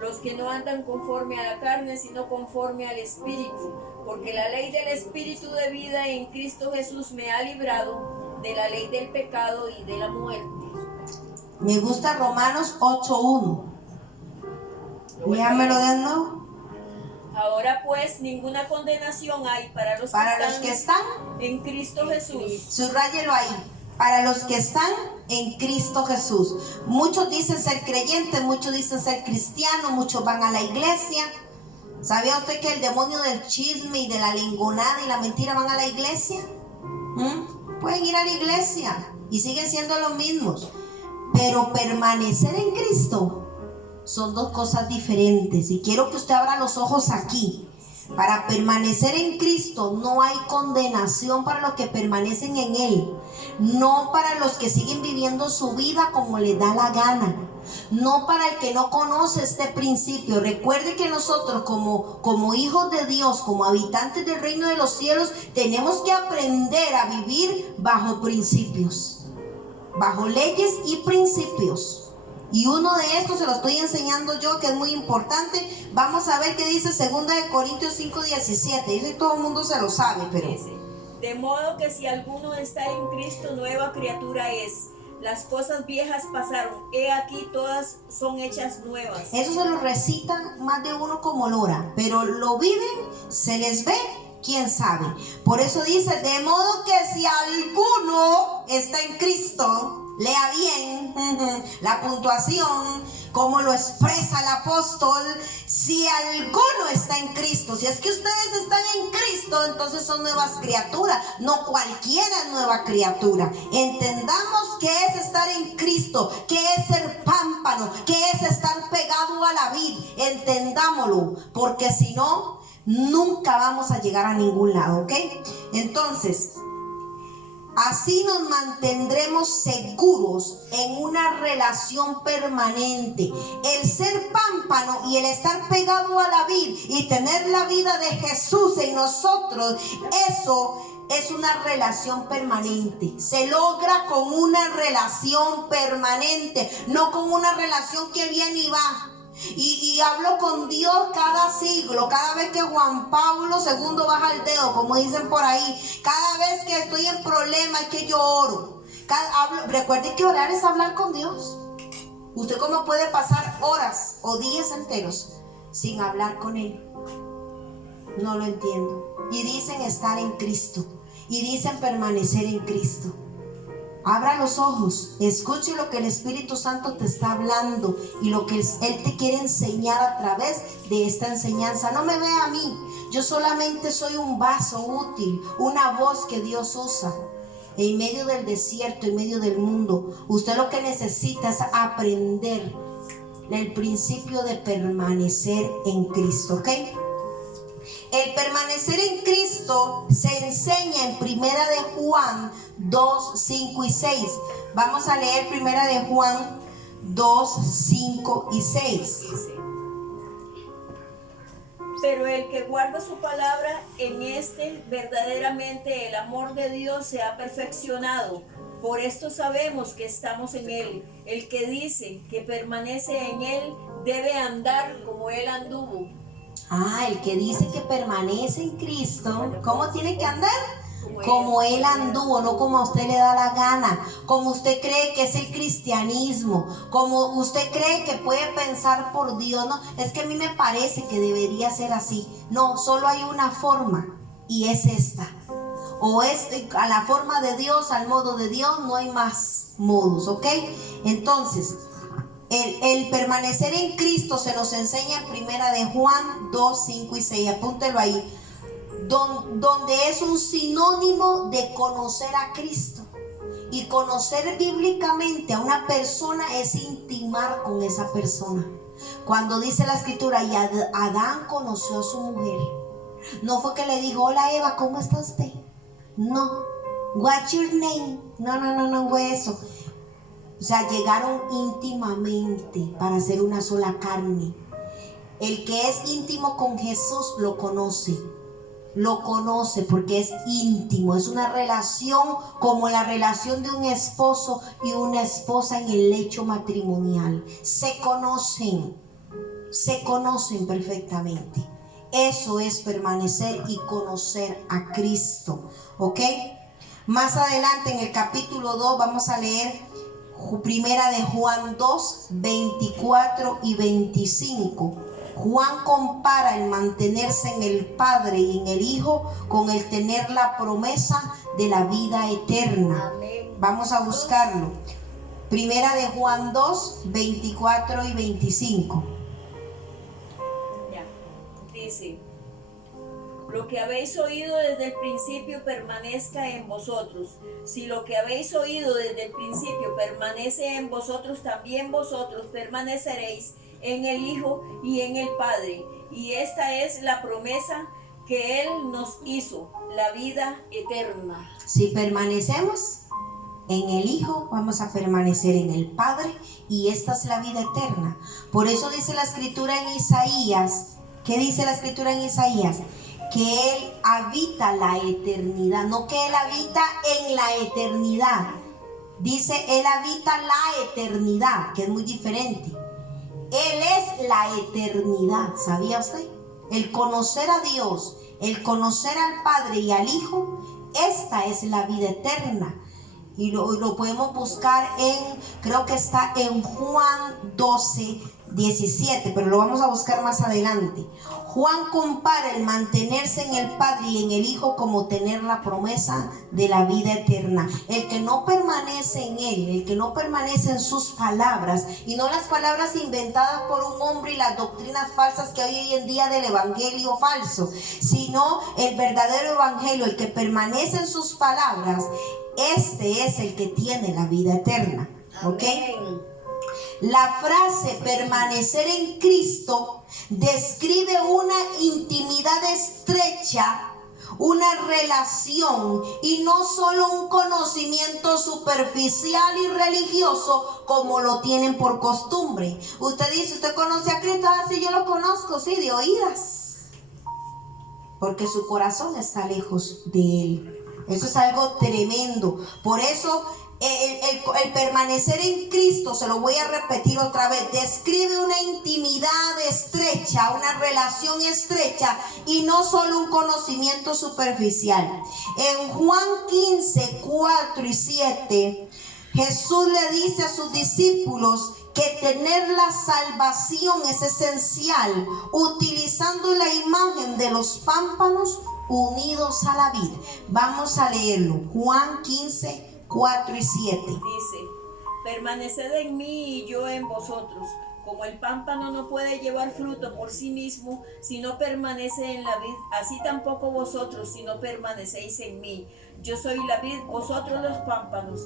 los que no andan conforme a la carne, sino conforme al Espíritu, porque la ley del Espíritu de vida en Cristo Jesús me ha librado de la ley del pecado y de la muerte. Me gusta Romanos 8:1. Léamelo de nuevo. Ahora pues ninguna condenación hay para los que están en Cristo Jesús. Subráyelo ahí. Para los que están en Cristo Jesús. Muchos dicen ser creyentes, muchos dicen ser cristianos, muchos van a la iglesia. ¿Sabía usted que el demonio del chisme y de la lingonada y la mentira van a la iglesia? Pueden ir a la iglesia y siguen siendo los mismos. Pero permanecer en Cristo son dos cosas diferentes. Y quiero que usted abra los ojos aquí. Para permanecer en Cristo no hay condenación para los que permanecen en Él. No para los que siguen viviendo su vida como les da la gana. No para el que no conoce este principio. Recuerde que nosotros como hijos de Dios, como habitantes del reino de los cielos, tenemos que aprender a vivir bajo principios, bajo leyes y principios. Y uno de estos se lo estoy enseñando yo, que es muy importante. Vamos a ver qué dice 2 Corintios 5:17. Eso todo el mundo se lo sabe, pero dice: De modo que si alguno está en Cristo, nueva criatura es. Las cosas viejas pasaron, he aquí todas son hechas nuevas. Eso se lo recitan más de uno como lora, pero lo viven, se les ve, quién sabe. Por eso dice: de modo que si alguno está en Cristo, lea bien la puntuación, como lo expresa el apóstol. Si alguno está en Cristo, si es que ustedes están en Cristo, entonces son nuevas criaturas. No cualquiera es nueva criatura. Entendamos qué es estar en Cristo, qué es ser pámpano, qué es estar pegado a la vid. Entendámoslo, porque si no, nunca vamos a llegar a ningún lado, ¿ok? Entonces, así nos mantendremos seguros en una relación permanente. El ser pámpano y el estar pegado a la vid y tener la vida de Jesús en nosotros, eso es una relación permanente. Se logra con una relación permanente, no con una relación que viene y va. Y hablo con Dios cada siglo, cada vez que Juan Pablo II baja el dedo, como dicen por ahí, cada vez que estoy en problemas es que yo oro. Recuerden que orar es hablar con Dios. ¿Usted cómo puede pasar horas o días enteros sin hablar con Él? No lo entiendo. Y dicen estar en Cristo, y dicen permanecer en Cristo. Abra los ojos, escuche lo que el Espíritu Santo te está hablando y lo que Él te quiere enseñar a través de esta enseñanza. No me vea a mí, yo solamente soy un vaso útil, una voz que Dios usa en medio del desierto, en medio del mundo. Usted lo que necesita es aprender el principio de permanecer en Cristo, ¿ok? El permanecer en Cristo se enseña en Primera de Juan 2, 5 y 6. Vamos a leer Primera de Juan 2, 5 y 6. Pero el que guarda su palabra, en este verdaderamente el amor de Dios se ha perfeccionado. Por esto sabemos que estamos en Él. El que dice que permanece en Él debe andar como Él anduvo. El que dice que permanece en Cristo, ¿cómo tiene que andar? Como Él anduvo, no como a usted le da la gana, como usted cree que es el cristianismo, como usted cree que puede pensar por Dios. No, es que a mí me parece que debería ser así. No, solo hay una forma y es esta. O es a la forma de Dios, al modo de Dios, no hay más modos, ¿ok? Entonces, el permanecer en Cristo se nos enseña en primera de Juan 2, 5 y 6, apúntelo ahí, donde es un sinónimo de conocer a Cristo. Y conocer bíblicamente a una persona es intimar con esa persona. Cuando dice la escritura, y Adán conoció a su mujer, no fue que le dijo, hola Eva, ¿cómo está usted? No, what's your name? No fue eso. O sea, llegaron íntimamente para ser una sola carne. El que es íntimo con Jesús lo conoce porque es íntimo. Es una relación como la relación de un esposo y una esposa en el lecho matrimonial. Se conocen perfectamente. Eso es permanecer y conocer a Cristo, ¿ok? Más adelante en el capítulo 2 vamos a leer primera de Juan 2, 24 y 25. Juan compara el mantenerse en el Padre y en el Hijo con el tener la promesa de la vida eterna. Amén. Vamos a buscarlo. Primera de Juan 2, 24 y 25. Dice, lo que habéis oído desde el principio permanezca en vosotros. Si lo que habéis oído desde el principio permanece en vosotros, también vosotros permaneceréis en el Hijo y en el Padre. Y esta es la promesa que Él nos hizo, la vida eterna. Si permanecemos en el Hijo, vamos a permanecer en el Padre, y esta es la vida eterna. Por eso dice la escritura en Isaías. ¿Qué dice la escritura en Isaías? Que Él habita la eternidad, no que Él habita en la eternidad. Dice, Él habita la eternidad, que es muy diferente. Él es la eternidad, ¿sabía usted? El conocer a Dios, el conocer al Padre y al Hijo, esta es la vida eterna. Y lo podemos buscar creo que está en Juan 12, 17, pero lo vamos a buscar más adelante. Juan compara el mantenerse en el Padre y en el Hijo como tener la promesa de la vida eterna. El que no permanece en Él, el que no permanece en sus palabras, y no las palabras inventadas por un hombre y las doctrinas falsas que hay hoy en día del evangelio falso, sino el verdadero evangelio, el que permanece en sus palabras, este es el que tiene la vida eterna. ¿Ok? La frase permanecer en Cristo describe una intimidad estrecha, una relación, y no solo un conocimiento superficial y religioso como lo tienen por costumbre. Usted dice, ¿usted conoce a Cristo? Sí, yo lo conozco, sí, de oídas, porque su corazón está lejos de Él. Eso es algo tremendo. Por eso el permanecer en Cristo, se lo voy a repetir otra vez, describe una intimidad estrecha, una relación estrecha, y no solo un conocimiento superficial. En Juan 15, 4 y 7, Jesús le dice a sus discípulos que tener la salvación es esencial, utilizando la imagen de los pámpanos unidos a la vid. Vamos a leerlo. Juan 15, 4 y 7. Dice, permaneced en mí y yo en vosotros. Como el pámpano no puede llevar fruto por sí mismo si no permanece en la vid, así tampoco vosotros si no permanecéis en mí. Yo soy la vid, vosotros los pámpanos.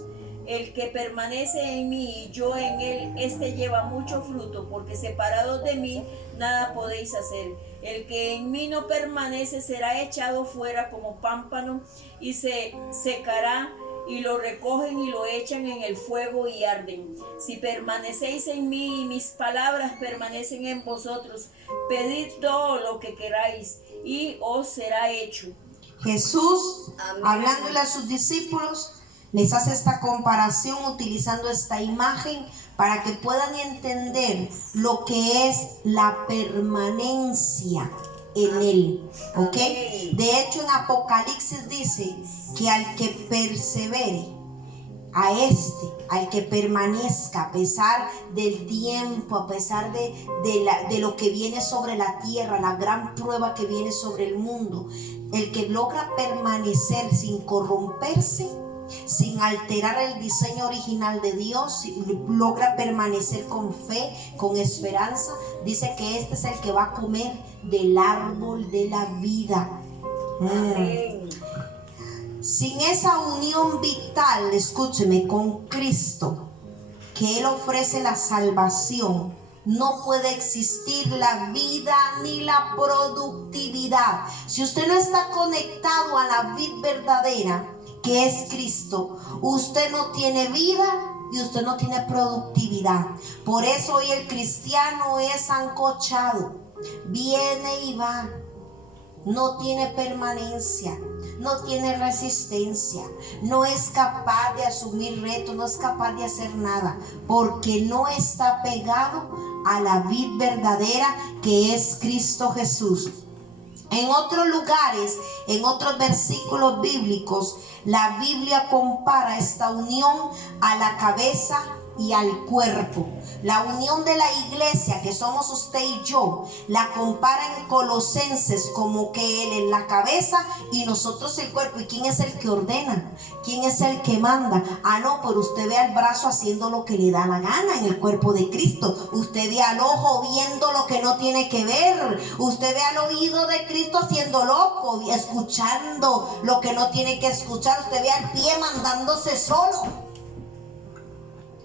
El que permanece en mí y yo en él, este lleva mucho fruto, porque separados de mí nada podéis hacer. El que en mí no permanece será echado fuera como pámpano y se secará, y lo recogen y lo echan en el fuego y arden. Si permanecéis en mí y mis palabras permanecen en vosotros, pedid todo lo que queráis y os será hecho. Jesús, Amén. hablándole a sus discípulos, les hace esta comparación utilizando esta imagen para que puedan entender lo que es la permanencia en Él, ¿ok? De hecho, en Apocalipsis dice que al que persevere, al que permanezca a pesar del tiempo, a pesar de lo que viene sobre la tierra, la gran prueba que viene sobre el mundo, el que logra permanecer sin corromperse, sin alterar el diseño original de Dios, logra permanecer con fe, con esperanza, dice que este es el que va a comer del árbol de la vida. Sin esa unión vital, escúcheme, con Cristo, que Él ofrece la salvación, no puede existir la vida ni la productividad. Si usted no está conectado a la vid verdadera, que es Cristo, usted no tiene vida y usted no tiene productividad. Por eso hoy el cristiano es ancochado, viene y va, no tiene permanencia, no tiene resistencia, no es capaz de asumir retos, no es capaz de hacer nada, porque no está pegado a la vid verdadera que es Cristo Jesús. En otros lugares, en otros versículos bíblicos, la Biblia compara esta unión a la cabeza y al cuerpo. La unión de la iglesia, que somos usted y yo, la compara en Colosenses como que Él es la cabeza y nosotros el cuerpo. ¿Y quién es el que ordena? ¿Quién es el que manda? No, pero usted ve al brazo haciendo lo que le da la gana en el cuerpo de Cristo. Usted ve al ojo viendo lo que no tiene que ver. Usted ve al oído de Cristo haciendo loco, escuchando lo que no tiene que escuchar. Usted ve al pie mandándose solo.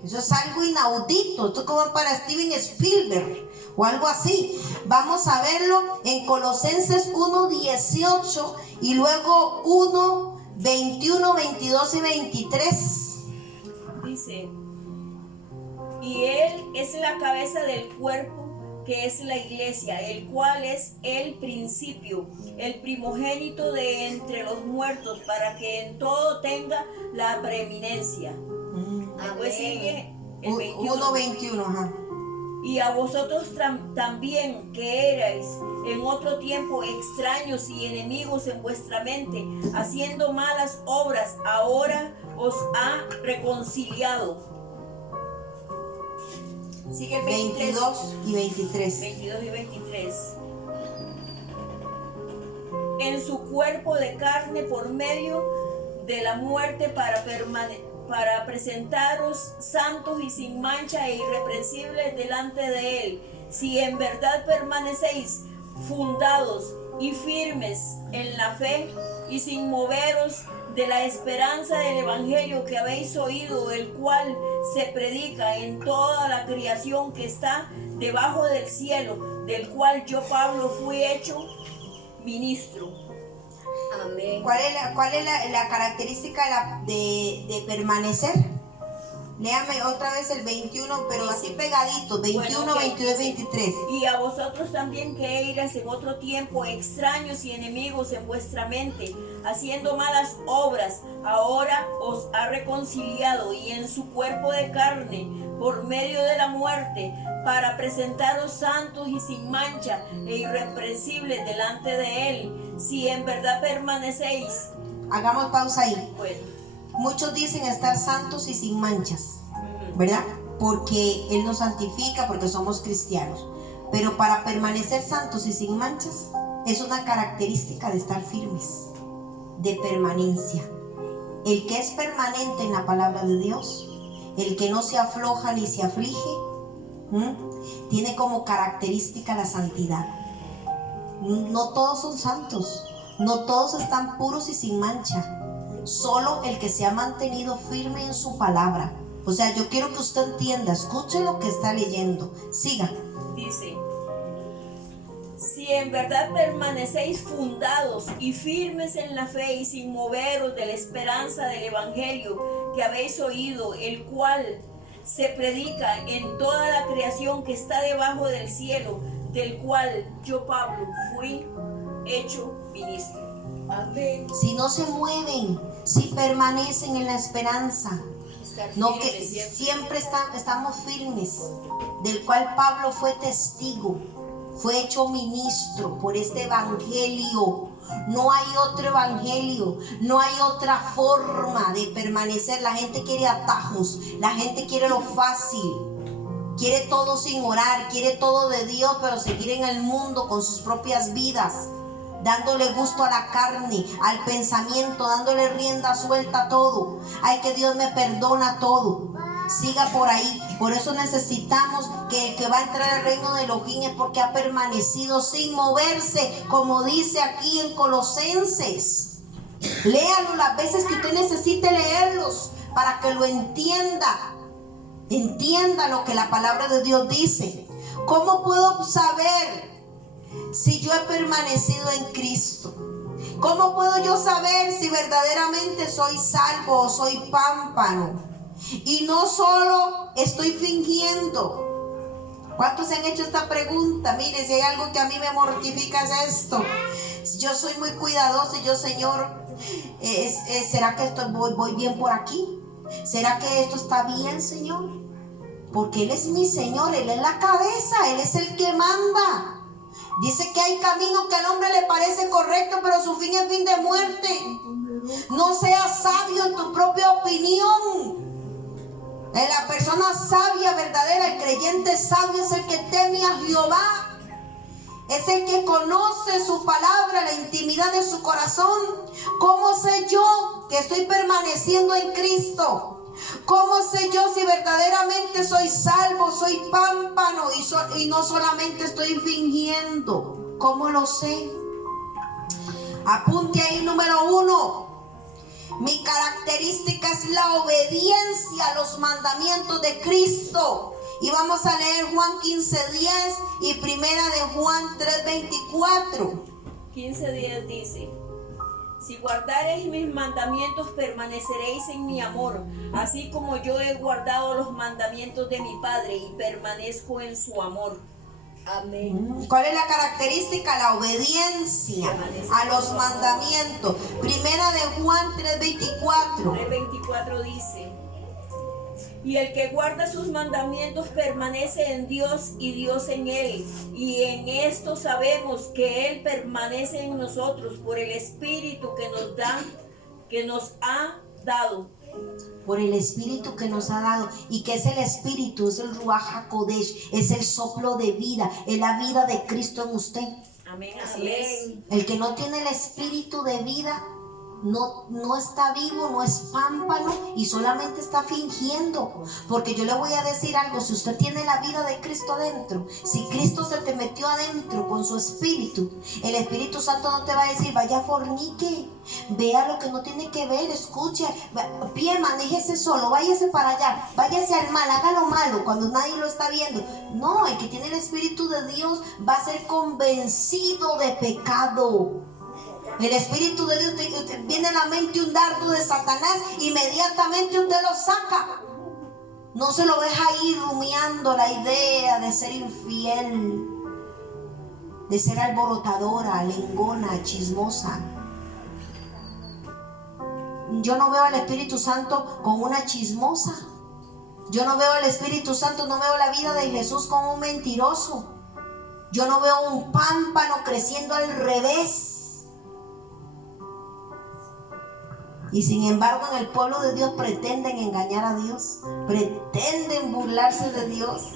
Eso es algo inaudito. Esto es como para Steven Spielberg o algo así. Vamos a verlo en Colosenses 1:18 y luego 1:21, 22 y 23. Dice: y Él es la cabeza del cuerpo, que es la iglesia, el cual es el principio, el primogénito de entre los muertos, para que en todo tenga la preeminencia. Después sigue el 1:21, ajá. Y a vosotros también, que erais en otro tiempo extraños y enemigos en vuestra mente, haciendo malas obras, ahora os ha reconciliado. Sigue el 22 y 23. 22 y 23. En su cuerpo de carne por medio de la muerte para presentaros santos y sin mancha e irreprensibles delante de Él. Si en verdad permanecéis fundados y firmes en la fe y sin moveros de la esperanza del evangelio que habéis oído, el cual se predica en toda la creación que está debajo del cielo, del cual yo, Pablo, fui hecho ministro. Amén. ¿Cuál es la característica de permanecer? Léame otra vez el 21, pero así pegadito, 21, bueno, 22, 23. Y a vosotros también, que erais en otro tiempo extraños y enemigos en vuestra mente, haciendo malas obras, ahora os ha reconciliado, y en su cuerpo de carne, por medio de la muerte, para presentaros santos y sin mancha e irreprensibles delante de Él, si en verdad permanecéis. Hagamos pausa ahí. Bueno. Muchos dicen estar santos y sin manchas, ¿verdad? Porque Él nos santifica, porque somos cristianos. Pero para permanecer santos y sin manchas es una característica de estar firmes, de permanencia. El que es permanente en la palabra de Dios, el que no se afloja ni se aflige, tiene como característica la santidad. No todos son santos, no todos están puros y sin mancha. Solo el que se ha mantenido firme en su palabra. O sea, yo quiero que usted entienda, escuche lo que está leyendo. Siga. Dice: Si en verdad permanecéis fundados y firmes en la fe y sin moveros de la esperanza del evangelio que habéis oído, el cual se predica en toda la creación que está debajo del cielo, del cual yo, Pablo, fui hecho ministro. Amén. Si no se mueven, si permanecen en la esperanza, no que siempre estamos firmes, del cual Pablo fue testigo, fue hecho ministro por este evangelio. No hay otro evangelio, no hay otra forma de permanecer. La gente quiere atajos, la gente quiere lo fácil, quiere todo sin orar, quiere todo de Dios, pero seguir en el mundo con sus propias vidas, dándole gusto a la carne, al pensamiento, dándole rienda suelta a todo. Ay, que Dios me perdona todo. Siga por ahí. Por eso necesitamos que el que va a entrar al reino de Elohim es porque ha permanecido sin moverse, como dice aquí en Colosenses. Léalo las veces que usted necesite leerlos para que lo entienda. Entienda lo que la palabra de Dios dice. ¿Cómo puedo saber si yo he permanecido en Cristo? ¿Cómo puedo yo saber si verdaderamente soy salvo o soy pámpano? Y no solo estoy fingiendo. ¿Cuántos se han hecho esta pregunta? Mire, si hay algo que a mí me mortifica es esto. Yo soy muy cuidadoso y yo, Señor, ¿será que voy bien por aquí? ¿Será que esto está bien, Señor? Porque Él es mi Señor, Él es la cabeza, Él es el que manda. Dice que hay camino que al hombre le parece correcto, pero su fin es fin de muerte. No seas sabio en tu propia opinión. La persona sabia, verdadera, el creyente sabio es el que teme a Jehová. Es el que conoce su palabra, la intimidad de su corazón. ¿Cómo sé yo que estoy permaneciendo en Cristo? ¿Cómo sé yo si verdaderamente soy salvo, soy pámpano y no solamente estoy fingiendo? ¿Cómo lo sé? Apunte ahí, número 1. Mi característica es la obediencia a los mandamientos de Cristo. Y vamos a leer Juan 15:10 y primera de Juan 3:24. 15:10 dice: si guardareis mis mandamientos, permaneceréis en mi amor, así como yo he guardado los mandamientos de mi Padre y permanezco en su amor. Amén. ¿Cuál es la característica? La obediencia a los mandamientos. Primera de Juan 3:24. 3:24 dice: y el que guarda sus mandamientos permanece en Dios y Dios en él. Y en esto sabemos que Él permanece en nosotros por el Espíritu que nos ha dado. Por el Espíritu que nos ha dado. ¿Y qué es el Espíritu? Es el Ruach HaKodesh, es el soplo de vida, es la vida de Cristo en usted. Amén, así es. El que no tiene el Espíritu de vida no está vivo, no es pámpano y solamente está fingiendo. Porque yo le voy a decir algo: si usted tiene la vida de Cristo adentro, si Cristo se te metió adentro con su Espíritu, el Espíritu Santo no te va a decir vaya fornique, vea lo que no tiene que ver, escuche, pie, manéjese solo, váyase para allá, váyase al mal, haga lo malo cuando nadie lo está viendo. No, el que tiene el Espíritu de Dios va a ser convencido de pecado. El Espíritu de Dios viene a la mente un dardo de Satanás, inmediatamente usted lo saca. No se lo deja ir rumiando la idea de ser infiel, de ser alborotadora, lengona, chismosa. Yo no veo al Espíritu Santo como una chismosa. Yo no veo al Espíritu Santo, no veo la vida de Jesús como un mentiroso. Yo no veo un pámpano creciendo al revés. Y sin embargo en el pueblo de Dios pretenden engañar a Dios, pretenden burlarse de Dios.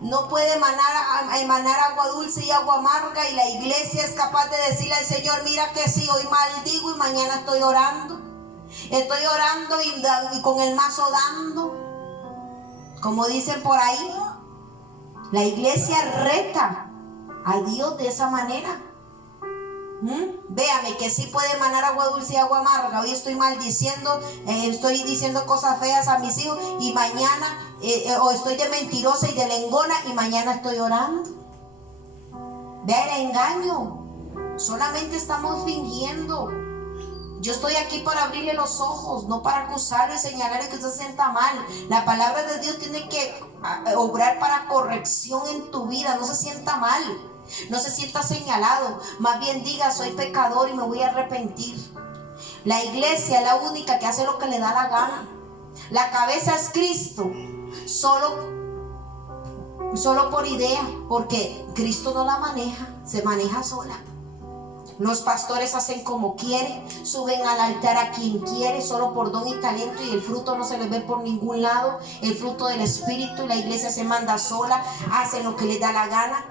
No puede emanar agua dulce y agua amarga, y la iglesia es capaz de decirle al Señor: mira que sí, hoy maldigo y mañana estoy orando. Estoy orando y con el mazo dando. Como dicen por ahí, la iglesia reta a Dios de esa manera. Véame que sí puede emanar agua dulce y agua amarga. Hoy estoy maldiciendo, estoy diciendo cosas feas a mis hijos, y mañana o estoy de mentirosa y de lengona y mañana estoy orando. Vea el engaño. Solamente estamos fingiendo. Yo estoy aquí para abrirle los ojos, no para acusarle y señalarle que usted se sienta mal. La palabra de Dios tiene que obrar para corrección en tu vida. No se sienta mal, no se sienta señalado. Más bien diga: soy pecador y me voy a arrepentir. La iglesia es la única que hace lo que le da la gana. La cabeza es Cristo, solo por idea, porque Cristo no la maneja, se maneja sola. Los pastores hacen como quieren, suben al altar a quien quiere, solo por don y talento, y el fruto no se les ve por ningún lado. El fruto del Espíritu, y la iglesia se manda sola, hacen lo que les da la gana.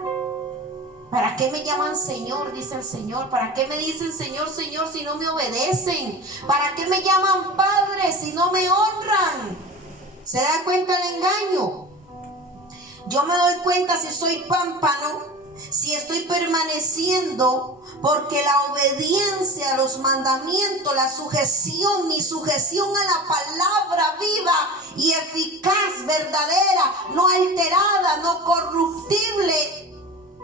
¿Para qué me llaman Señor?, dice el Señor. ¿Para qué me dicen Señor, Señor, si no me obedecen? ¿Para qué me llaman Padre si no me honran? ¿Se da cuenta el engaño? Yo me doy cuenta si soy pámpano, si estoy permaneciendo, porque la obediencia a los mandamientos, la sujeción, mi sujeción a la palabra viva y eficaz, verdadera, no alterada, no corruptible,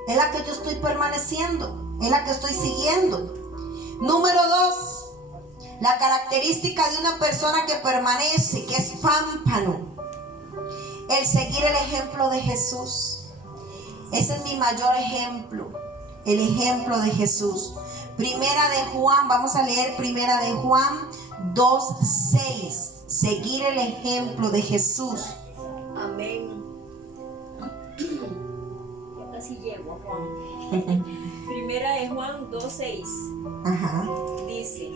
es la que yo estoy permaneciendo, es la que estoy siguiendo. Número 2, la característica de una persona que permanece, que es pámpano: el seguir el ejemplo de Jesús. Ese es mi mayor ejemplo, el ejemplo de Jesús. Primera de Juan, vamos a leer Primera de Juan 2:6. Seguir el ejemplo de Jesús. Amén. Ya casi llego a Juan. Primera de Juan 2:6. Ajá. Dice: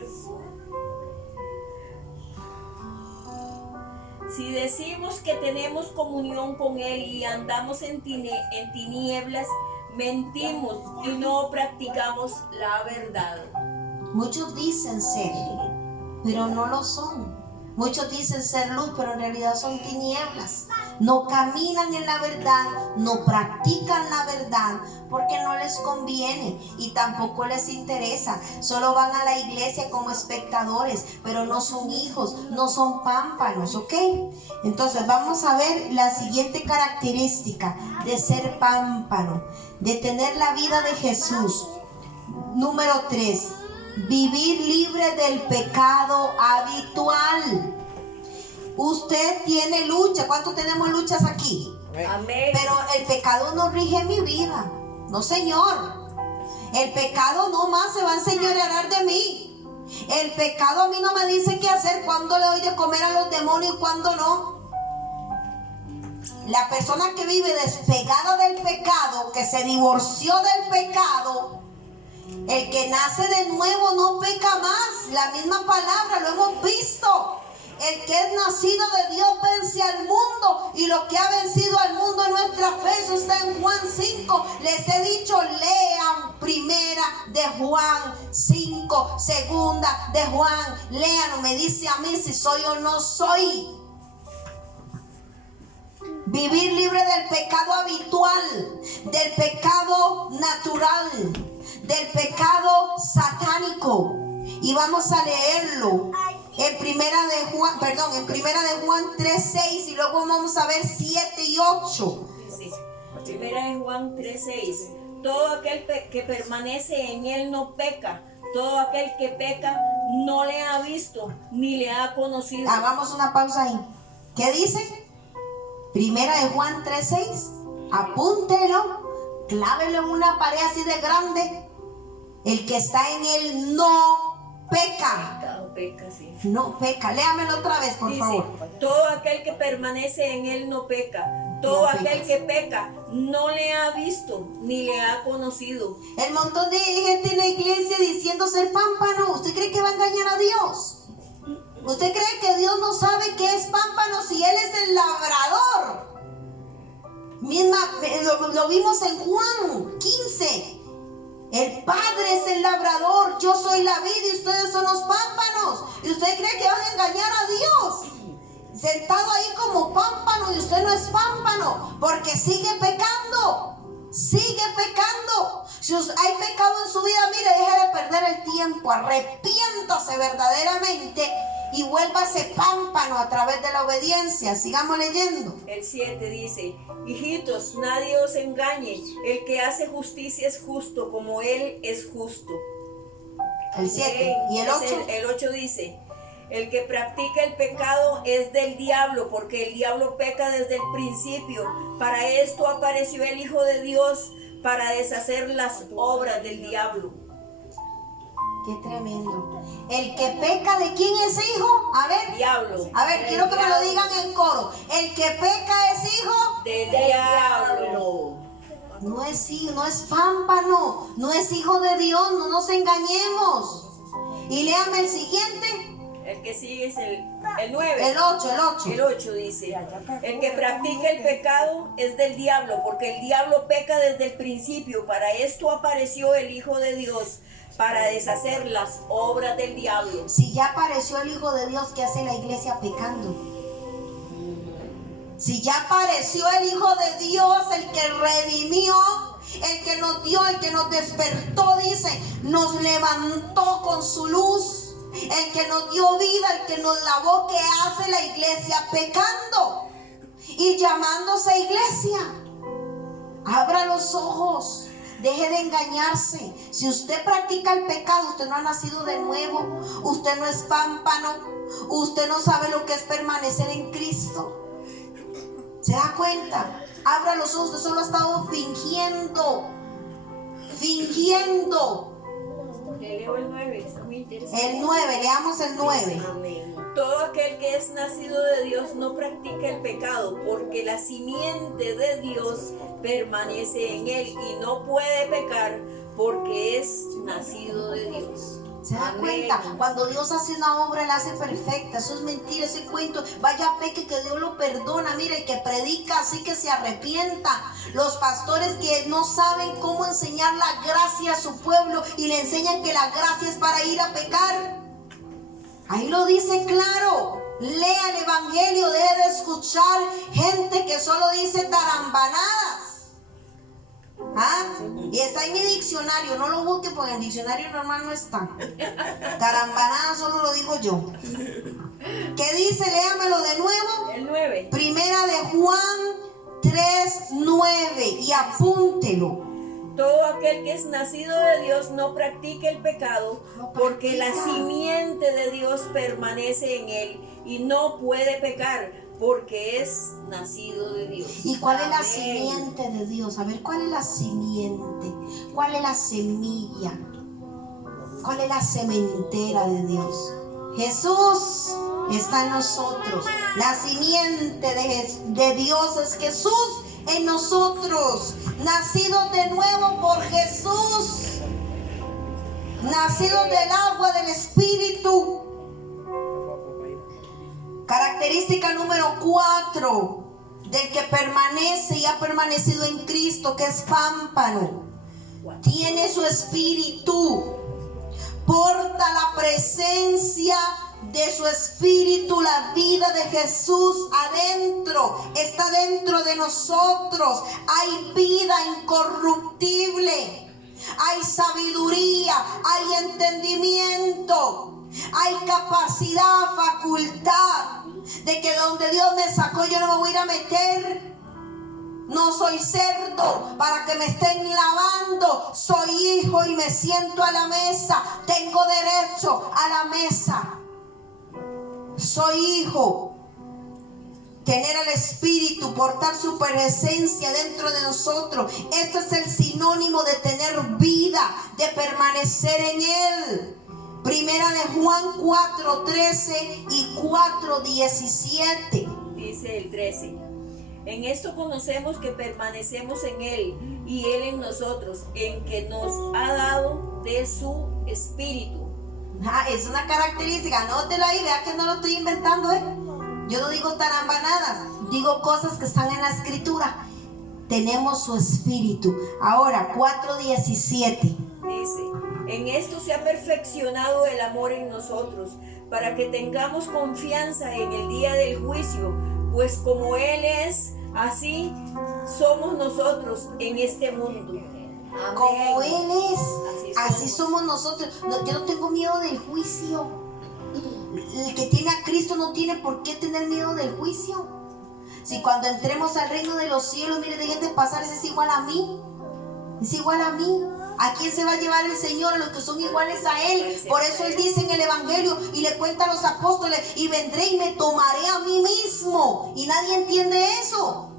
si decimos que tenemos comunión con Él y andamos en tinieblas, mentimos y no practicamos la verdad. Muchos dicen ser, pero no lo son. Muchos dicen ser luz, pero en realidad son tinieblas. No caminan en la verdad, no practican la verdad, porque no les conviene y tampoco les interesa. Solo van a la iglesia como espectadores, pero no son hijos, no son pámpanos, ¿ok? Entonces vamos a ver la siguiente característica de ser pámpano, de tener la vida de Jesús. Número 3, vivir libre del pecado habitual. Usted tiene lucha. ¿Cuántos tenemos luchas aquí? Amén. Pero el pecado no rige mi vida. No, señor. El pecado no más se va a enseñorear de mí. El pecado a mí no me dice qué hacer, cuándo le doy de comer a los demonios y cuándo no. La persona que vive despegada del pecado, que se divorció del pecado, el que nace de nuevo no peca más. La misma palabra, lo hemos visto. El que es nacido de Dios vence al mundo, y lo que ha vencido al mundo es nuestra fe. Eso está en Juan 5. Les he dicho, lean Primera de Juan 5, Segunda de Juan. Lean, me dice a mí si soy o no soy. Vivir libre del pecado habitual, del pecado natural, del pecado satánico. Y vamos a leerlo en Primera de Juan 3:6, y luego vamos a ver 7 y 8. Sí. Primera de Juan 3:6. Todo aquel que permanece en él no peca. Todo aquel que peca no le ha visto ni le ha conocido. Hagamos una pausa ahí. ¿Qué dice? Primera de Juan 3:6. Apúntelo, clávelo en una pared así de grande. El que está en él no peca. Peca, sí. No peca. Léamelo otra vez, por favor. Todo aquel que permanece en él no peca. Todo aquel que peca no le ha visto ni le ha conocido. El montón de gente en la iglesia diciendo ser pámpano. ¿Usted cree que va a engañar a Dios? ¿Usted cree que Dios no sabe qué es pámpano si Él es el labrador? Lo vimos en Juan 15. El Padre es el labrador, yo soy la vid y ustedes son los pámpanos. ¿Y usted cree que van a engañar a Dios? Sentado ahí como pámpano, y usted no es pámpano, porque sigue pecando. Sigue pecando. Si hay pecado en su vida, mire, deje de perder el tiempo, arrepiéntase verdaderamente y vuélvase pámpano a través de la obediencia. Sigamos leyendo. El 7 dice: hijitos, nadie os engañe, el que hace justicia es justo como él es justo. El 7. ¿Y el 8? El 8 dice: el que practica el pecado es del diablo, porque el diablo peca desde el principio. Para esto apareció el Hijo de Dios, para deshacer las obras del diablo. Qué tremendo. El que peca, ¿de quién es hijo? A ver. Diablo. A ver, quiero que me lo digan en coro. El que peca es hijo del diablo. No es hijo, no es pámpano, no es hijo de Dios, no nos engañemos. Y léame el siguiente. El que sigue es el 9. El 8. El 8 dice: el que practica el pecado es del diablo, porque el diablo peca desde el principio. Para esto apareció el Hijo de Dios, para deshacer las obras del diablo. Si ya apareció el Hijo de Dios, ¿qué hace la iglesia pecando? Si ya apareció el Hijo de Dios, el que redimió, el que nos dio, el que nos despertó, dice, nos levantó con su luz, el que nos dio vida, el que nos lavó, ¿qué hace la iglesia pecando? Y llamándose iglesia. Abra los ojos. Deje de engañarse. Si usted practica el pecado, usted no ha nacido de nuevo. Usted no es pámpano. Usted no sabe lo que es permanecer en Cristo. ¿Se da cuenta? Abra los ojos. Usted solo ha estado fingiendo. Le leo el 9, está muy interesante. El 9, leamos el 9. Todo aquel que es nacido de Dios no practica el pecado, porque la simiente de Dios permanece en él y no puede pecar porque es nacido de Dios. ¿Se da cuenta? Cuando Dios hace una obra, la hace perfecta. Eso es mentira, ese cuento. Vaya peque que Dios lo perdona. Mire, el que predica así que se arrepienta. Los pastores que no saben cómo enseñar la gracia a su pueblo y le enseñan que la gracia es para ir a pecar. Ahí lo dice claro. Lea el evangelio, deje de escuchar gente que solo dice tarambanadas. ¿Ah? Y está en mi diccionario, no lo busque porque en el diccionario normal no está. Tarambanadas solo lo digo yo. ¿Qué dice? Léamelo de nuevo. El 9. Primera de Juan 3:9 y apúntelo. Todo aquel que es nacido de Dios no practica el pecado, porque la simiente de Dios permanece en él y no puede pecar, porque es nacido de Dios. ¿Y cuál es la Amén. simiente de Dios? A ver, ¿cuál es la simiente? ¿Cuál es la semilla? ¿Cuál es la sementera de Dios? Jesús está en nosotros. La simiente de Dios es Jesús en nosotros, nacidos de nuevo por Jesús, nacidos del agua del Espíritu. Característica número 4 del que permanece y ha permanecido en Cristo, que es pámpano. Tiene su espíritu, porta la presencia de su espíritu, la vida de Jesús adentro, está dentro de nosotros. Hay vida incorruptible, hay sabiduría, hay entendimiento, hay capacidad, facultad de que donde Dios me sacó yo no me voy a ir a meter. No soy cerdo para que me estén lavando. Soy hijo y me siento a la mesa. Tengo derecho a la mesa. Soy hijo. Tener el Espíritu, portar su presencia dentro de nosotros. Esto es el sinónimo de tener vida, de permanecer en Él. Primera de Juan 4:13 y 4:17. Dice el 13. En esto conocemos que permanecemos en Él y Él en nosotros, en que nos ha dado de su Espíritu. Es una característica, anótelo ahí, vea que no lo estoy inventando, Yo no digo tarambanadas, digo cosas que están en la Escritura. Tenemos su Espíritu. Ahora, 4:17. Dice, en esto se ha perfeccionado el amor en nosotros, para que tengamos confianza en el día del juicio, pues como Él es, así somos nosotros en este mundo. Amén. Como Él es, así Así somos nosotros. Yo no tengo miedo del juicio. El que tiene a Cristo no tiene por qué tener miedo del juicio. Si cuando entremos al reino de los cielos, mire, dejen de pasar, ese es igual a mí. Es igual a mí. ¿A quién se va a llevar el Señor? A los que son iguales a Él. Por eso Él dice en el Evangelio y le cuenta a los apóstoles: y vendré y me tomaré a mí mismo. Y nadie entiende eso.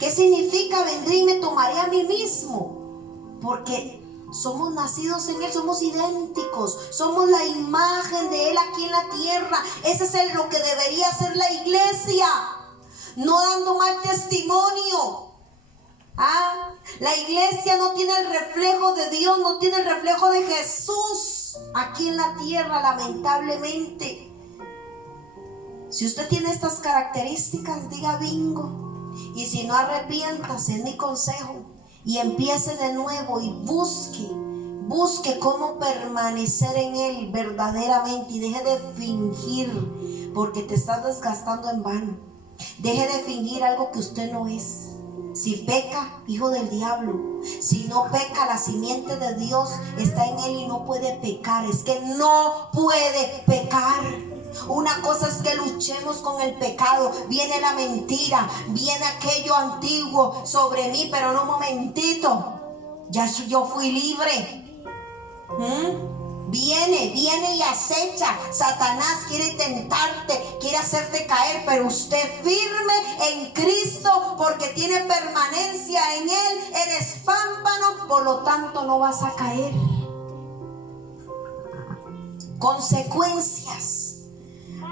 ¿Qué significa vendré y me tomaré a mí mismo? Porque somos nacidos en Él, somos idénticos, somos la imagen de Él aquí en la tierra. Ese es lo que debería ser la iglesia, no dando mal testimonio. La iglesia no tiene el reflejo de Dios, no tiene el reflejo de Jesús aquí en la tierra, lamentablemente. Si usted tiene estas características, diga bingo. Y si no, arrepiéntase, es mi consejo, y empiece de nuevo y busque cómo permanecer en Él verdaderamente, y deje de fingir, porque te estás desgastando en vano. Deje de fingir algo que usted no es. Si peca, hijo del diablo. Si no peca, la simiente de Dios está en Él y no puede pecar. Es que no puede pecar. Una cosa es que luchemos con el pecado. Viene la mentira, viene aquello antiguo sobre mí, pero en un momentito, ya yo fui libre. Viene y acecha. Satanás quiere tentarte, quiere hacerte caer, pero usted firme en Cristo, porque tiene permanencia en Él. Eres pámpano, por lo tanto no vas a caer. Consecuencias.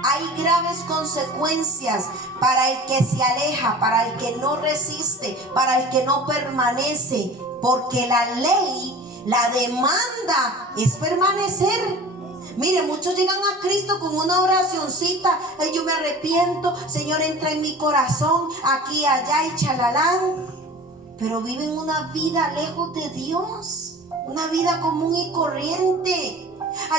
Hay graves consecuencias para el que se aleja, para el que no resiste, para el que no permanece, porque la ley, la demanda es permanecer. Mire, muchos llegan a Cristo con una oracioncita: ay, yo me arrepiento, Señor, entra en mi corazón, aquí, allá y chalalán. Pero viven una vida lejos de Dios, una vida común y corriente.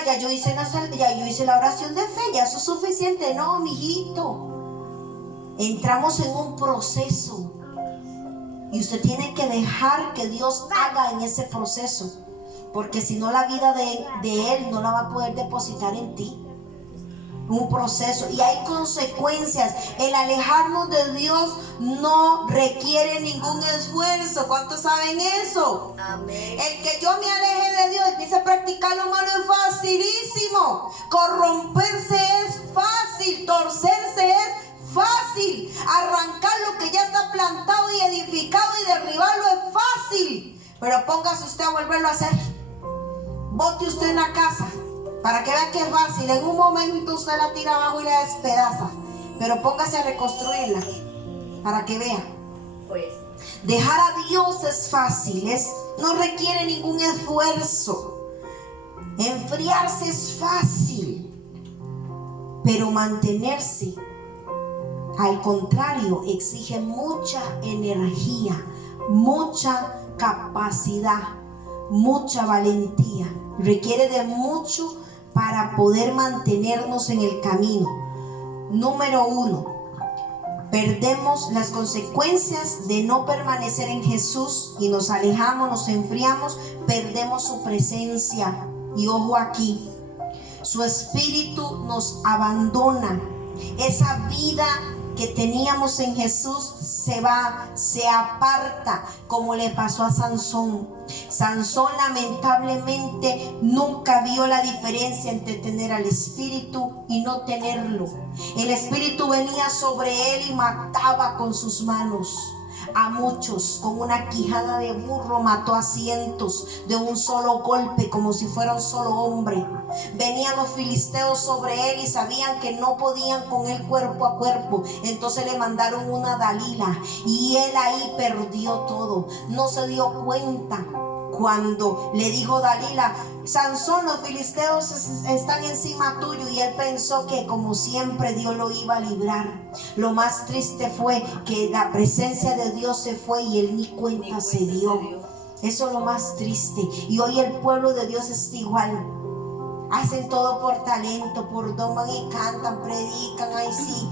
Ya yo hice la oración de fe, ya eso es suficiente. No, mijito. Entramos en un proceso y usted tiene que dejar que Dios haga en ese proceso, porque si no, la vida de Él no la va a poder depositar en ti. Un proceso, y hay consecuencias. El alejarnos de Dios no requiere ningún esfuerzo. ¿Cuántos saben eso? Amén. El que yo me aleje de Dios, empiece a practicar lo malo, es facilísimo. Corromperse es fácil, torcerse es fácil, arrancar lo que ya está plantado y edificado y derribarlo es fácil. Pero póngase usted a volverlo a hacer. Bote usted en la casa, para que vea que es fácil. En un momento usted la tira abajo y la despedaza, pero póngase a reconstruirla para que vea. Pues dejar a Dios es fácil, no requiere ningún esfuerzo. Enfriarse es fácil, pero mantenerse, al contrario, exige mucha energía, mucha capacidad, mucha valentía. Requiere de mucho para poder mantenernos en el camino. Número 1, perdemos las consecuencias de no permanecer en Jesús y nos alejamos, nos enfriamos, perdemos su presencia. Y ojo aquí, su espíritu nos abandona. Esa vida que teníamos en Jesús se va, se aparta, como le pasó a Sansón. Sansón lamentablemente nunca vio la diferencia entre tener al espíritu y no tenerlo. El espíritu venía sobre él y mataba con sus manos a muchos. Con una quijada de burro mató a cientos de un solo golpe, como si fuera un solo hombre. Venían los filisteos sobre él y sabían que no podían con él cuerpo a cuerpo. Entonces le mandaron una Dalila y él ahí perdió todo. No se dio cuenta cuando le dijo Dalila: Sansón, los filisteos están encima tuyo. Y él pensó que como siempre Dios lo iba a librar. Lo más triste fue que la presencia de Dios se fue y él ni cuenta se dio. Eso es lo más triste. Y hoy el pueblo de Dios está igual. Hacen todo por talento, por don, van y cantan, predican, ay sí,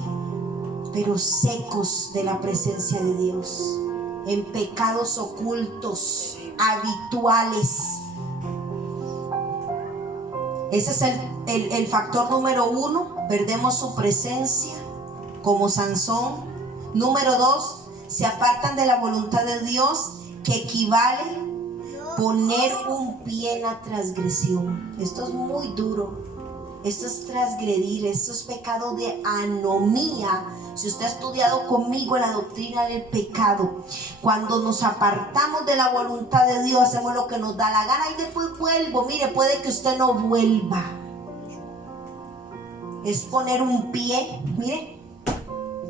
pero secos de la presencia de Dios, en pecados ocultos. habituales. Ese es el factor número 1. Perdemos su presencia como Sansón. Número 2, se apartan de la voluntad de Dios, que equivale poner un pie en la transgresión. Esto es muy duro. Esto es transgredir, esto es pecado de anomía. Si usted ha estudiado conmigo la doctrina del pecado, cuando nos apartamos de la voluntad de Dios, hacemos lo que nos da la gana y después vuelvo. Mire, puede que usted no vuelva. Es poner un pie, mire,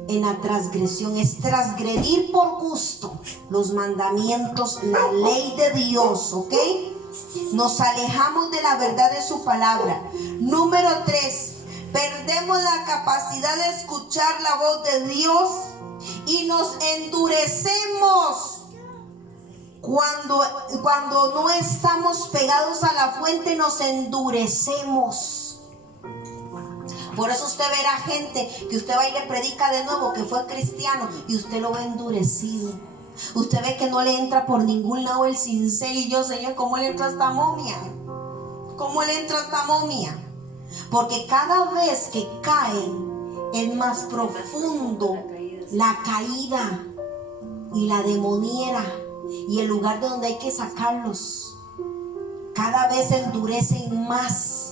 en la transgresión. Es transgredir por gusto los mandamientos, la ley de Dios, ¿ok? Nos alejamos de la verdad de su palabra. Número 3, perdemos la capacidad de escuchar la voz de Dios y nos endurecemos. Cuando no estamos pegados a la fuente, nos endurecemos. Por eso usted verá gente que usted va y le predica de nuevo que fue cristiano y usted lo ve endurecido. Usted ve que no le entra por ningún lado el cincel. Y yo, Señor, ¿cómo le entra a esta momia? ¿Cómo le entra a esta momia? Porque cada vez que caen es más profundo la caída y la demoniera y el lugar de donde hay que sacarlos. Cada vez endurecen más.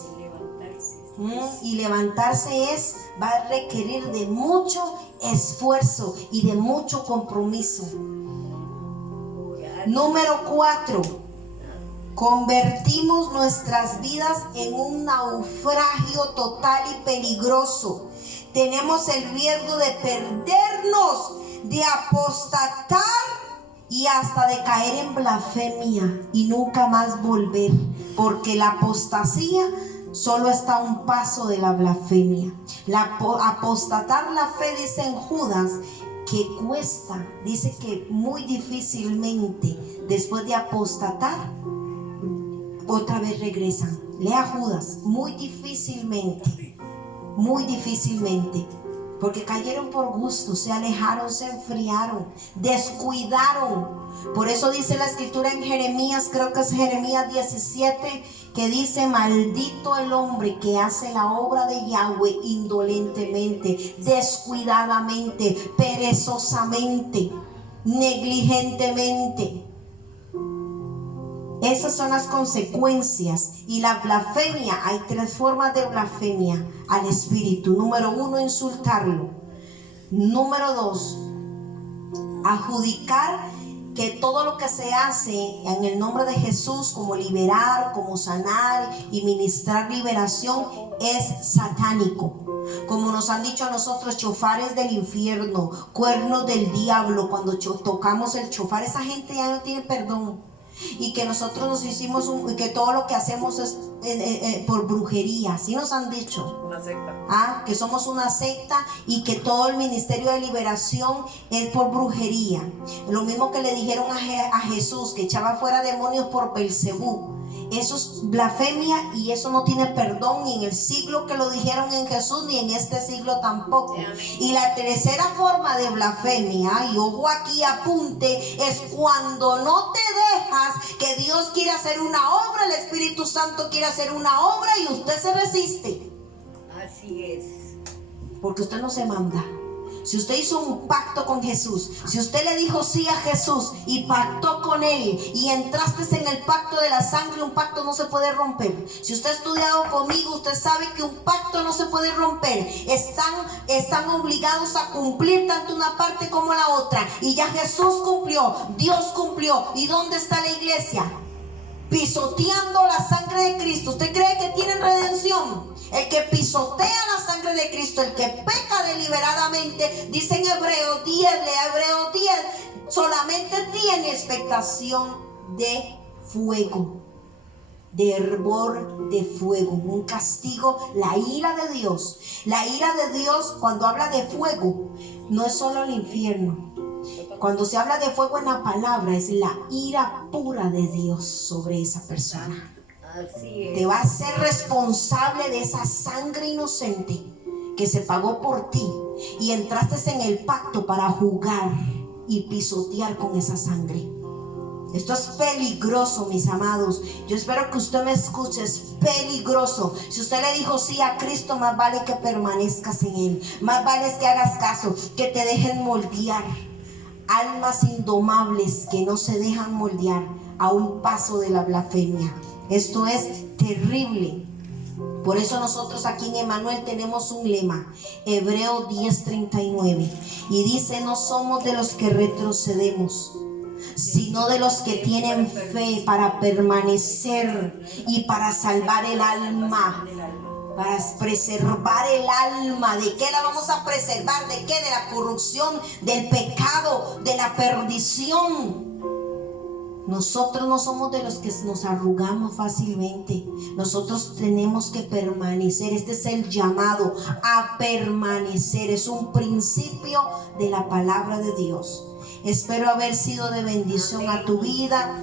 Y levantarse va a requerir de mucho esfuerzo y de mucho compromiso. Número 4, convertimos nuestras vidas en un naufragio total y peligroso. Tenemos el riesgo de perdernos, de apostatar y hasta de caer en blasfemia y nunca más volver, porque la apostasía solo está a un paso de la blasfemia. Apostatar la fe, dice en Judas, que cuesta, dice que muy difícilmente después de apostatar otra vez regresan. Lea Judas, muy difícilmente, porque cayeron por gusto, se alejaron, se enfriaron, descuidaron. Por eso dice la escritura en Jeremías, creo que es Jeremías 17, que dice: maldito el hombre que hace la obra de Yahweh indolentemente, descuidadamente, perezosamente, negligentemente. Esas son las consecuencias. Y la blasfemia, hay 3 formas de blasfemia al Espíritu. Número 1, insultarlo. Número 2, adjudicar que todo lo que se hace en el nombre de Jesús, como liberar, como sanar y ministrar liberación, es satánico. Como nos han dicho a nosotros, chofares del infierno, cuernos del diablo. Cuando tocamos el chofar, esa gente ya no tiene perdón. Y que nosotros nos hicimos que todo lo que hacemos es por brujería. Así nos han dicho. Una secta. Que somos una secta y que todo el ministerio de liberación es por brujería. Lo mismo que le dijeron a Jesús, que echaba fuera demonios por Belcebú. Eso es blasfemia y eso no tiene perdón, ni en el siglo que lo dijeron en Jesús, ni en este siglo tampoco. Y la tercera forma de blasfemia, y ojo aquí, apunte, es cuando no te dejas que Dios quiere hacer una obra, el Espíritu Santo quiere hacer una obra y usted se resiste. Así es. Porque usted no se manda. Si usted hizo un pacto con Jesús, si usted le dijo sí a Jesús y pactó con Él y entraste en el pacto de la sangre, un pacto no se puede romper. Si usted ha estudiado conmigo, usted sabe que un pacto no se puede romper. Están obligados a cumplir tanto una parte como la otra. Y ya Jesús cumplió, Dios cumplió. ¿Y dónde está la iglesia? Pisoteando la sangre de Cristo. ¿Usted cree que tienen redención? El que pisotea la sangre de Cristo, el que peca deliberadamente, dice en Hebreos 10, Hebreos 10, solamente tiene expectación de fuego, de hervor de fuego, un castigo, la ira de Dios. La ira de Dios, cuando habla de fuego, no es solo el infierno. Cuando se habla de fuego en la palabra, es la ira pura de Dios sobre esa persona. Así es. Te va a ser responsable de esa sangre inocente que se pagó por ti y entraste en el pacto para jugar y pisotear con esa sangre. Esto es peligroso, mis amados. Yo espero que usted me escuche. Es peligroso. Si usted le dijo sí a Cristo, más vale que permanezcas en Él. Más vale que hagas caso, que te dejen moldear. Almas indomables que no se dejan moldear a un paso de la blasfemia. Esto es terrible. Por eso nosotros aquí en Emanuel tenemos un lema, Hebreo 10:39, y dice: no somos de los que retrocedemos, sino de los que tienen fe para permanecer y para salvar el alma, para preservar el alma. ¿De qué la vamos a preservar? ¿De qué? De la corrupción, del pecado, de la perdición. Nosotros no somos de los que nos arrugamos fácilmente. Nosotros tenemos que permanecer. Este es el llamado a permanecer. Es un principio de la palabra de Dios. Espero haber sido de bendición a tu vida.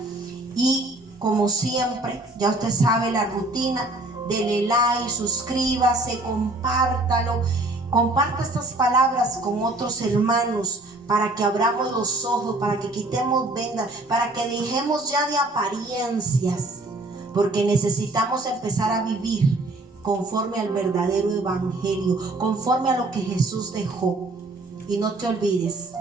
Y como siempre, ya usted sabe la rutina. Dele like, suscríbase, compártalo. Comparta estas palabras con otros hermanos para que abramos los ojos, para que quitemos vendas, para que dejemos ya de apariencias, porque necesitamos empezar a vivir conforme al verdadero evangelio, conforme a lo que Jesús dejó. Y no te olvides,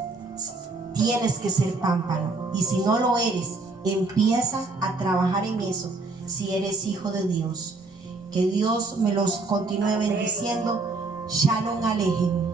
tienes que ser pámpano, y si no lo eres, empieza a trabajar en eso si eres hijo de Dios. Que Dios me los continúe bendiciendo. Shalom Alejem.